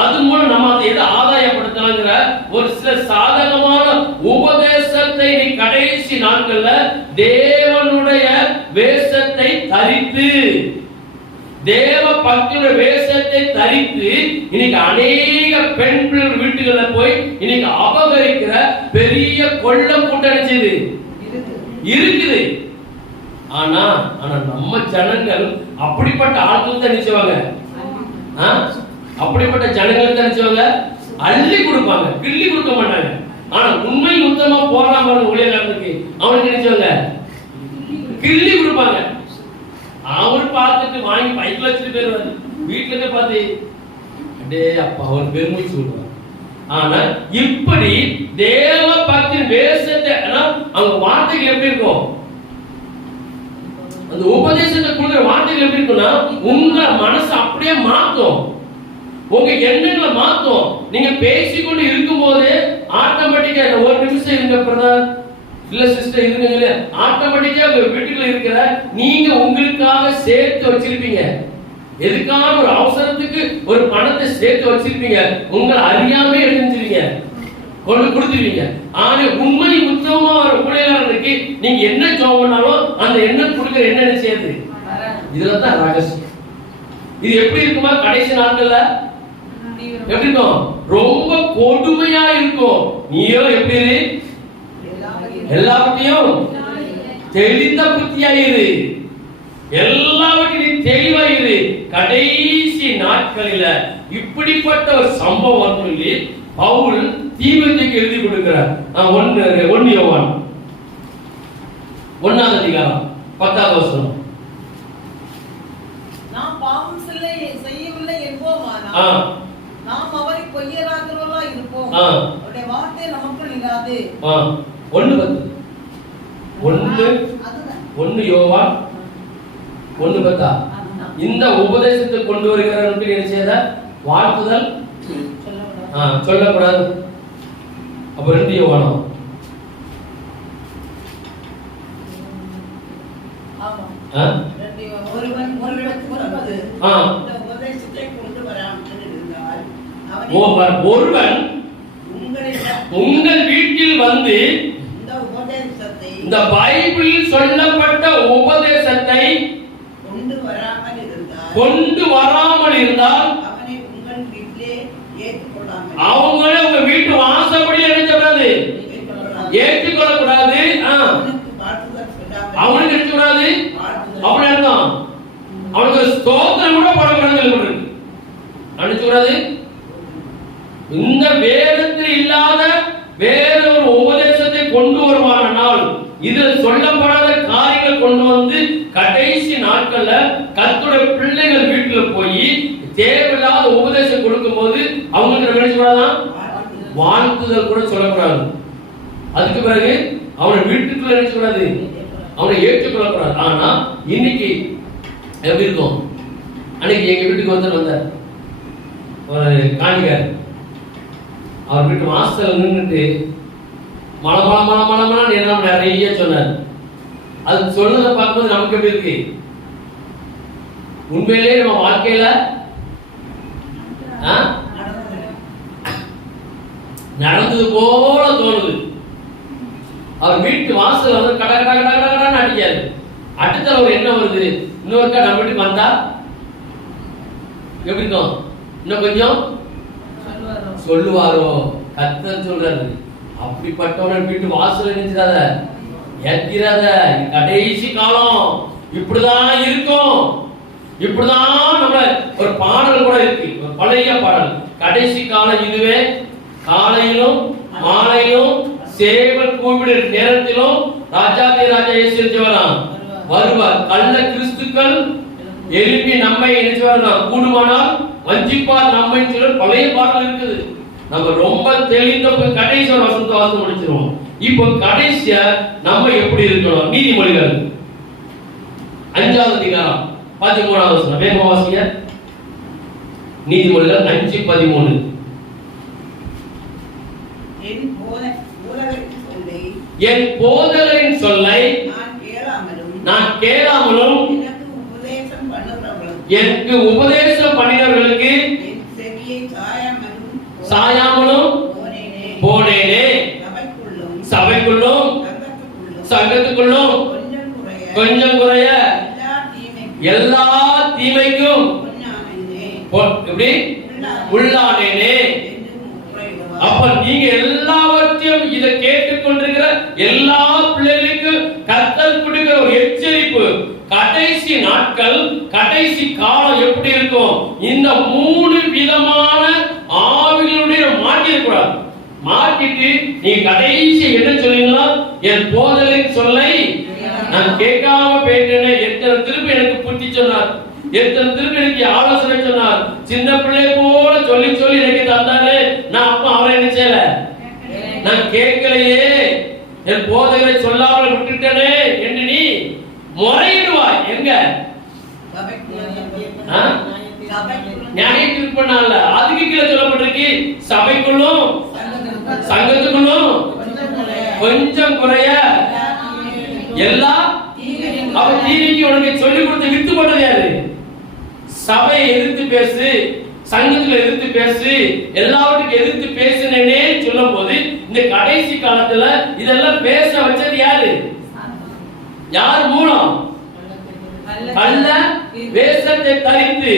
அது மூலம் நம்ம அதை எதை ஆதாயப்படுத்தலாங்கிற ஒரு சில சாதகமான உபதேசத்தை கடைசி நாட்கள்ல தேவனுடைய வேஷத்தை தரித்து, தேவ பக்தியோட வேஷத்தை தரித்து இன்னைக்கு அநேக பெண் பிள்ளைகள் வீட்டுகள்ல போய் இன்னைக்கு அபகரிக்கிற பெரிய கொள்ள கூட்டம் இருக்குது. ஆனா நம்ம ஜனங்கள் அப்படிப்பட்ட ஆட்கள் தான் நினைச்சுவாங்க. அப்படிப்பட்ட ஜனங்கள் தான் நினைச்சுவாங்க அள்ளி கொடுப்பாங்க, கிள்ளி கொடுக்க மாட்டாங்க. ஆனா உண்மை உத்தமா போறாம ஊழியர்களுக்கு அவனுக்கு நினைச்சுவாங்க கிள்ளி கொடுப்பாங்க. அவர் பார்த்துட்டு வாங்கி பைக்ல வச்சுட்டு போயிருவாரு. வீட்டுல போய் பார்த்து அடே அப்பா அவர் பெருமை சொல்லுவாங்க. ஆனா இப்படி தேவ பக்தியின் வேஷத்தை அவங்க வார்த்தைகள் எப்படி இருக்கும், அந்த உபதேசத்தை கொடுக்கிற வார்த்தைகள் எப்படி இருக்கும்னா உங்க மனசு அப்படியே மாத்தும், உங்க எண்ணங்களை மாத்தும். நீங்க பேசிக்கொண்டு இருக்கும் போது ஆட்டோமேட்டிக்கா ஒரு நிமிஷம் இருங்க பிரதர் இல்ல சிஸ்டர் இருங்க, ஆட்டோமேட்டிக்கா உங்க வீட்டுக்குள்ள இருக்கிற நீங்க உங்களுக்காக சேர்த்து வச்சிருப்பீங்க. எதுக்கான ஒரு அவசரத்துக்கு ஒரு பணத்தை சேர்த்து வச்சிருப்பீங்க, உங்களை அறியாமே எழுந்துருவீங்க, கொண்டு கொடுத்துருவீங்க. ஆனா உண்மை உத்தமமா ஒரு ஊழியர்களுக்கு நீங்க என்ன ஜெபம் பண்ணாலும் அந்த எண்ணம் கொடுக்கிற என்ன செய்யுது, இதுலதான் ரகசியம். இது எப்படி இருக்குமா கடைசி நாட்கள்ல எப்படி இருக்கும், ரொம்ப கொடுமையா இருக்கும். நீயோ எப்படி எல்லாவற்றையும் தெளிந்த புத்தியாயிரு, எல்லாவற்றையும் தெளிவாயிரு. கடைசி நாட்களில இப்படிப்பட்ட ஒரு சம்பவம் சொல்லி பவுல் தீமோத்தேயுக்கு எழுதி கொடுக்கிறார். 1 யோவான் 1ஆம் அதிகாரம் 10ஆம் வசனம். நாம் பாவம் செய்யவில்லை என்போமானால் நாம் அவரை பொய்யராகிறவர்களா இருப்போம், அவருடைய வார்த்தை நமக்குள் இராது. 1 யோவான் 1:10. இந்த உபதேசத்தை கொண்டு வருகிறவனுக்கு என்ன செய்த வாழ்த்துதல் சொல்லக்கூடாது. அப்ப 2 யோவானம் ஒருவன் உங்கள் வீட்டில் வந்து இந்த பைபிளில் சொல்லப்பட்ட உபதேசத்தை கொண்டு வராமல் இருந்தால் அவங்களே உங்க வீட்டு வாசப்படி எடுத்துக்கூடாது, ஏற்றுக்கொள்ளக்கூடாது, அவனுக்கு எடுத்துக்கூடாது. அப்படி அர்த்தம் அவனுக்கு ஸ்தோத்திரம் கூட படக்கூடாது, அனுப்பிக்கூடாது. இந்த வேதத்தில் இல்லாத வேற ஒரு உபதேசத்தை கொண்டு வருவானால், இதில் சொல்லப்படாத காரியங்கள் கொண்டு வந்து கடைசி நாட்கள்ல கர்த்தருடைய பிள்ளைகள் வீட்டுல போய் தேவையில்லாத உபதேசம் கொடுக்கும் போது அவங்களுக்கு என்ன சொல்லலாம், வாழ்த்துதல் கூட சொல்லக்கூடாது. அதுக்கு பிறகு அவனை வீட்டுக்குள்ள என்ன கூடாது, அவனை ஏற்றுக்கொள்ளக்கூடாது. ஆனா இன்னைக்கு எப்படி இருக்கும், அன்னைக்கு எங்க வீட்டுக்கு வந்தார் ஒரு காணிக்கார். அவர் வீட்டு வாசல் நின்றுட்டு மழை மழை மழை மழை மழை எல்லாம் நிறைய சொன்னார். அது சொன்னதை பார்க்கும்போது நமக்கு எப்படி இருக்கு, உண்மையிலேயே நம்ம வாழ்க்கையில நடந்தது போல தோணுது. அவர் வீட்டு வாசல் வந்து கட கட கட கட கடன்னு அடிக்காது. அடுத்த ஒரு என்ன வருது, இன்னொருக்கா நம்ம வீட்டுக்கு வந்தா எப்படி இருக்கும், இன்னும் கொஞ்சம் சொல்லுவாரோ, கர்த்தர் சொல்றாரு. அப்படிப்பட்டவன வீட்டு வாசல் நினைச்சிடாத, ஏற்கிறாத. கடைசி காலம் இப்படிதான் இருக்கும். இப்படிதான் நம்ம ஒரு பாடல் கூட இருக்கு, ஒரு பழைய பாடல். கடைசி காலம் இதுவே, காலையிலும் மாலையிலும் சேவல் கூப்பிடுற நேரத்திலும் ராஜாதி ராஜா இயேசு வருவார். கள்ள கிறிஸ்துக்கள் எழுப்பி நம்மை நினைச்சுவார், கூடுமானால் வஞ்சிப்பார் நம்மை சொல்ல பழைய பாடல் இருக்குது. நம்ம ரொம்ப தெளிந்த கடைசி ஒரு வசனத்தை வாசித்து முடிச்சிருவோம். இப்போ கடைசியா நம்ம எப்படி இருக்கணும், நீதிமொழிகள் 5ஆம் அதிகாரம் 13ஆம் வசனம் வேகமா வாசிங்க. நீதிமொழிகள் 5:13. என் போதகரின் சொல்லை நான் கேளாமலும் எனக்கு உபதேசம் பண்ணினவர்களுக்கு சாயாமலும் போனேனே. சபைக்குள்ளும் சங்கத்துக்குள்ளும் கொஞ்சம் குறைய எல்லா தீமைக்கும் எப்படி உள்ளானேனே. அப்ப நீங்க எல்லாவற்றையும் இதை கேட்டுக்கொண்டிருக்கிற எல்லா பிள்ளைகளுக்கும் கர்த்தர் கொடுக்கிற ஒரு எச்சரிப்பு, நாட்கள், கடைசி காலம் எப்படி இருக்கும்? இந்த 3 விதமான ஆவிகளுடைய மாட்டிடக்கூடாது. மாட்டிட்டு நீ கடைசி என்ன சொல்லுங்களா? என் போதலின் சொல்லை நான் கேட்காம போயிட்டேனே. எத்தனை திருப்பி எனக்கு புத்தி சொன்னார், எத்தனை திருப்பி எனக்கு ஆலோசனை சொன்னார். சின்ன பிள்ளை போல சொல்லி சொல்லி எனக்கு தந்தாரு. நான் அப்ப அவரை என்ன செய்யல, நான் கேட்கலையே, என் போதகரை சொல்லாமல் விட்டுட்டேனே என்று நீ முறையிடுவாய். எங்க? நியாய தீர்ப்புனால. அதுக்கு கீழே சொல்லப்பட்டிருக்கு, சபைக்குள்ளும் சங்கத்துக்குள்ளும் கொஞ்சம் குறைய எல்லா அவ டிவிக்கு உனக்கு சொல்லி கொடுத்து வித்து போட்டது யாரு? சபையை எதிர்த்து பேசு, சங்கத்துல எதிர்த்து பேசு, எல்லாவற்றுக்கும் எதிர்த்து பேசுனேனே சொல்லும் போது இந்த கடைசி காலத்துல இதெல்லாம் பேச வச்சது யாரு? யார் மூலம்? கள்ள வேஷத்தை தரித்து,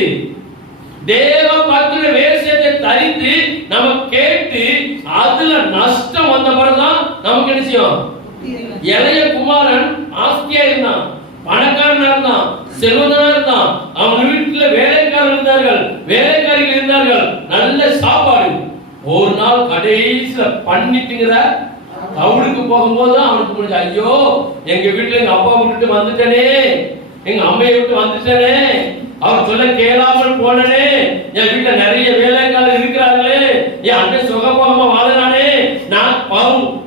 தேவ பக்தருடைய வேஷத்தை தரித்து நம்ம கேட்டு அதுல நஷ்டம் வந்த பிறகுதான் நமக்கு என்ன செய்யும்? இளைய குமாரன் ஆஸ்தியா இருந்தான், பணக்காரனா இருந்தான், செல்வந்தனா இருந்தான். அவன் வீட்டுல வேலைக்காரர் இருந்தார்கள், வேலைக்காரிகள் இருந்தார்கள், நல்ல சாப்பாடு. ஒரு நாள் கடைசியில பண்ணிட்டுங்கிற அவனுக்கு போகும்போது அவனுக்கு முடிஞ்ச, ஐயோ எங்க வீட்டுல எங்க அப்பா விட்டு வந்துட்டனே, எங்க அம்மையை விட்டு வந்துட்டனே, அவர் சொல்ல கேளாமல் போனனே, என் வீட்டுல நிறைய வேலைக்காரர் இருக்கிறார்களே, என் அண்ணன் சுகபோகமா வாழறானே, நான்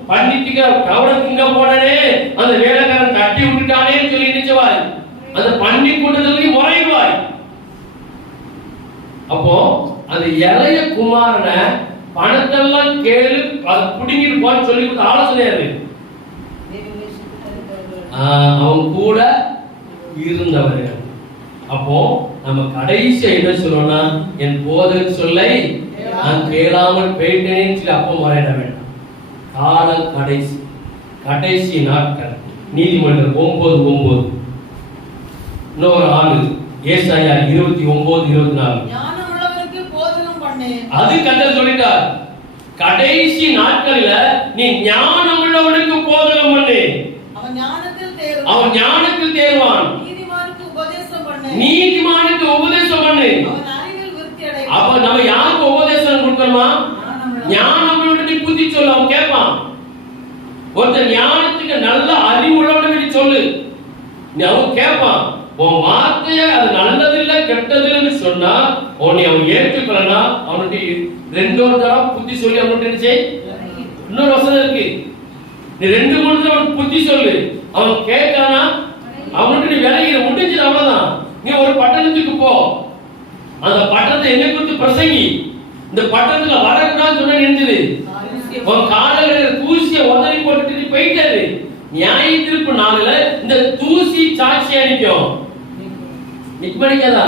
பண்ணிட்டுங்க கவனத்துங்க போனனே, அந்த வேலைக்காரன் கட்டி விட்டுட்டானே சொல்லி நினைச்சவாய், அந்த பண்ணி கூட்டத்துக்கு முறைவாய். அப்போ அந்த இளைய குமாரனை பணத்தெல்லாம் கேளு, அது புடிங்கிட்டு போன்னு சொல்லி கொடுத்த ஆலோசனையாரு. அவன் கூட இருந்தவர்கள். அப்போ நம்ம கடைசி என்ன சொல்லணும்னா, என் போதகர் சொல்லை நான் கேளாமல் போயிட்டேன்னு சொல்லி அப்போ முறையிட வேண்டாம். காலம் கடைசி, கடைசி நாட்கள். நீதிமன்றம் 9:9. இன்னொரு ஆளு ஏசாயா 29:24. அது கர்த்தர் சொல்லிட்டார், கடைசி நாட்கள்ல நீ ஞானம் உள்ளவனுக்கு போதகம் பண்ணு, அவன் ஞானத்தில் தேர்வான், நீதிமானுக்கு உபதேசம் பண்ணு. அப்ப நம்ம யாருக்கு உபதேசம் கொடுக்கணுமா? ஞானம் உள்ளவனுக்கு புத்தி சொல்ல அவன் கேட்பான். ஒருத்தர் ஞானத்துக்கு நல்ல அறிவு உள்ளவனுக்கு சொல்லு, அவன் கேட்பான். உன் வார்த்தைய அது நல்லதில்லை கெட்டதில்லைன்னு சொன்னா உன்னை அவன் ஏற்றுக்கலன்னா அவனுக்கு 2 தடவை புத்தி சொல்லி அவனுக்கு இன்னொரு வசனம் இருக்கு, நீ 2-3 தடவை புத்தி சொல்லு. அவன் கேட்கானா அவனுக்கு நீ விலகிற முடிஞ்சது, அவ்வளவுதான். நீ ஒரு பட்டணத்துக்கு போ, அந்த பட்டணத்தை என்ன குறித்து பிரசங்கி, இந்த பட்டணத்துல வரக்கூடாதுன்னு சொன்ன நினைச்சது உன் காலையில தூசிய உதறி போட்டுட்டு நீ போயிட்டாரு. நியாய தீர்ப்பு நாள்ல இந்த தூசி சாட்சியா நிற்கும், நிற்கதா?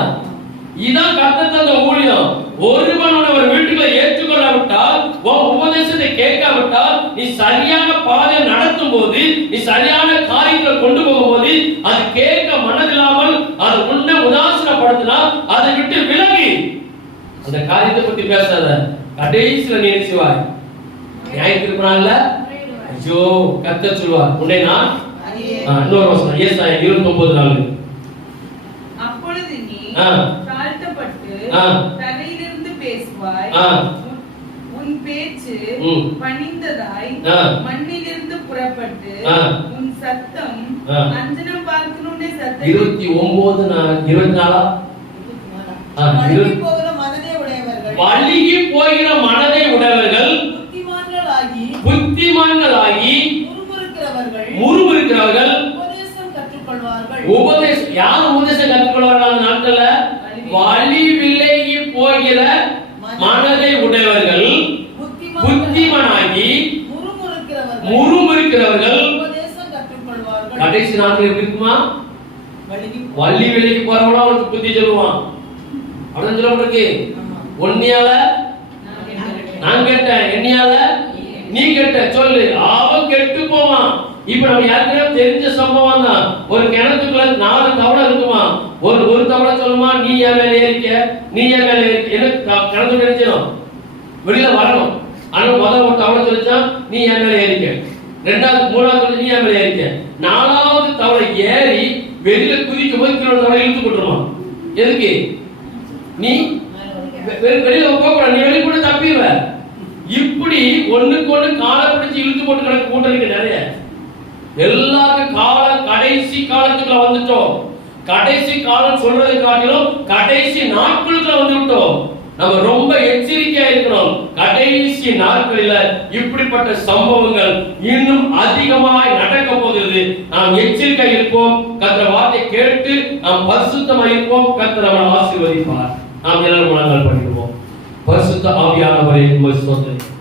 இதான் கர்த்தர் ஊழியம். ஒருவன் ஒரு வீட்டுக்குள்ள ஏற்றுக்கொள்ளாவிட்டால், உன் உபதேசத்தை கேட்காவிட்டால், நீ சரியான பாதையை நடத்தும் போது, நீ சரியான காரியங்களை கொண்டு போகும்போது அது கேட்க மனதில்லாமல் அது உன்னை உதாசீனப்படுத்தினா அதை விட்டு விலகி அந்த காரியத்தை பத்தி பேசாத. கடைசியில நீ நினைச்சுவாய் நியாயத்திருப்பாங்கல்ல, ஐயோ கர்த்தர் சொல்வார் உன்னை நான். இன்னொரு வசனம் ஏசாயா 29:4. அப்பொழுது நீ தாழ்த்தப்பட்டு தரையிலிருந்து பேசுவாய், உன் பேச்சு பணிந்ததாய் மண்ணிலிருந்து புறப்பட்டு உன் சத்தம் அஞ்சனம் பார்க்கணும்னே சத்தம். 29:24. வழுகி போகிற மனதை உடையவர்கள் புத்திமான்களாகி முறுமுறுக்கிறவர்கள் உபதேசம். யார் உபதேசம் கற்றுக்கொள்வார்கள் அந்த நாட்கள்ல? வழி விலகி போகிற மனதை உடையவர்கள் புத்திமானாகி முறுமுறுக்கிறவர்கள் கடைசி நாட்கள் எப்படி இருக்குமா? வள்ளி விலைக்கு போறவனா அவனுக்கு புத்தி சொல்லுவான். அப்படின்னு சொல்லப்பட்டிருக்கு. ஒன்னியால நான் கேட்டேன், என்னையால நீ கேட்ட சொல்லு, அவன் கெட்டு போவான். இப்ப நம்ம யாருக்கும் தெரிஞ்ச சம்பவம் தான். ஒரு கிணத்துக்குள்ள 4 தவளை இருக்குமா, ஒரு தவளை சொல்லுமா, நீ என் மேல ஏறிக்க, நீ என் மேல ஏறிக்க. என்ன கிணத்து நினைச்சோம் வெளியில வரணும். ஆனா முதல் ஒரு தவளை சொல்லிச்சா நீ என் மேல ஏறிக்க, 2வது 3வது சொல்லி நீ என் மேல ஏறிக்க, 4வது தவளை ஏறி வெளியில குதிக்கும் போது தவிர இழுத்து போட்டுருமா? எதுக்கு? நீ வெளியில போக நீ வெளியே கூட தப்பிடுவ. இப்படி ஒண்ணுக்கு ஒண்ணு காலை பிடிச்சு இழுத்து போட்டு கிடக்கு கூட்டம் இருக்கு நிறைய. எல்லாருக்கும் காலம் கடைசி காலத்துக்குள்ள வந்துட்டோம். கடைசி காலம் சொல்றதை காட்டிலும் கடைசி நாட்களுக்குள்ள வந்து விட்டோம். நம்ம ரொம்ப எச்சரிக்கையா இருக்கிறோம். கடைசி நாட்களில இப்படிப்பட்ட சம்பவங்கள் இன்னும் அதிகமாய் நடக்க போகிறது. நாம் எச்சரிக்கையா இருப்போம். கர்த்தர் வார்த்தை கேட்டு நாம் பரிசுத்தமா இருப்போம். கர்த்தர் நம்மை ஆசீர்வதிப்பார். நாம் எல்லாரும் முழங்கால் பண்ணிடுவோம். பரிசுத்த ஆவியானவரே, உம்மை ஸ்தோத்திரம்.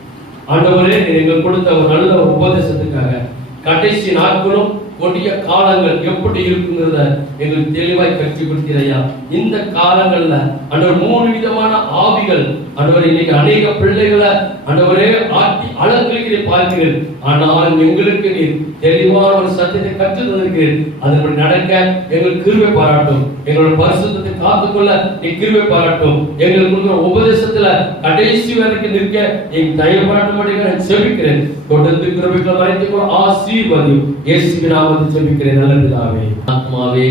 ஆண்டவரே, நீங்கள் கொடுத்த ஒரு நல்ல உபதேசத்துக்காக கடைசி நாட்களும் கொடிய காலங்கள் எப்படி இருக்குங்கிறத எங்களுக்கு தெளிவாய் கற்றுக் கொடுத்தீரையா. இந்த காலங்கள்ல ஆண்டவர் 3 விதமான ஆவிகள் ஆண்டவர் இன்னைக்கு அநேக பிள்ளைகளை ஆண்டவரே ஆட்டி அலங்கரிக்கிறதை பார்க்கிறேன். ஆனால் எங்களுக்கு நீர் தெளிவான ஒரு சத்தியத்தை கற்றுத் தந்திருக்கிறேன். அதன்படி நடக்க எங்களுக்கு கிருபை பாராட்டும். எங்களோட பரிசுத்தத்தை காத்துக்கொள்ள நீ கிருபை பாராட்டும். எங்களுக்கு உபதேசத்துல கடைசி வரைக்கும் நிற்க என் தயவு பாராட்டும்படி நான் செபிக்கிறேன். தொடர்ந்து கிருபைகளை மறைத்துக்கொள்ள ஆசீர்வதியும். இயேசுவின் நாமத்தில் செபிக்கிறேன் நல்ல பிதாவே. ஆத்மாவே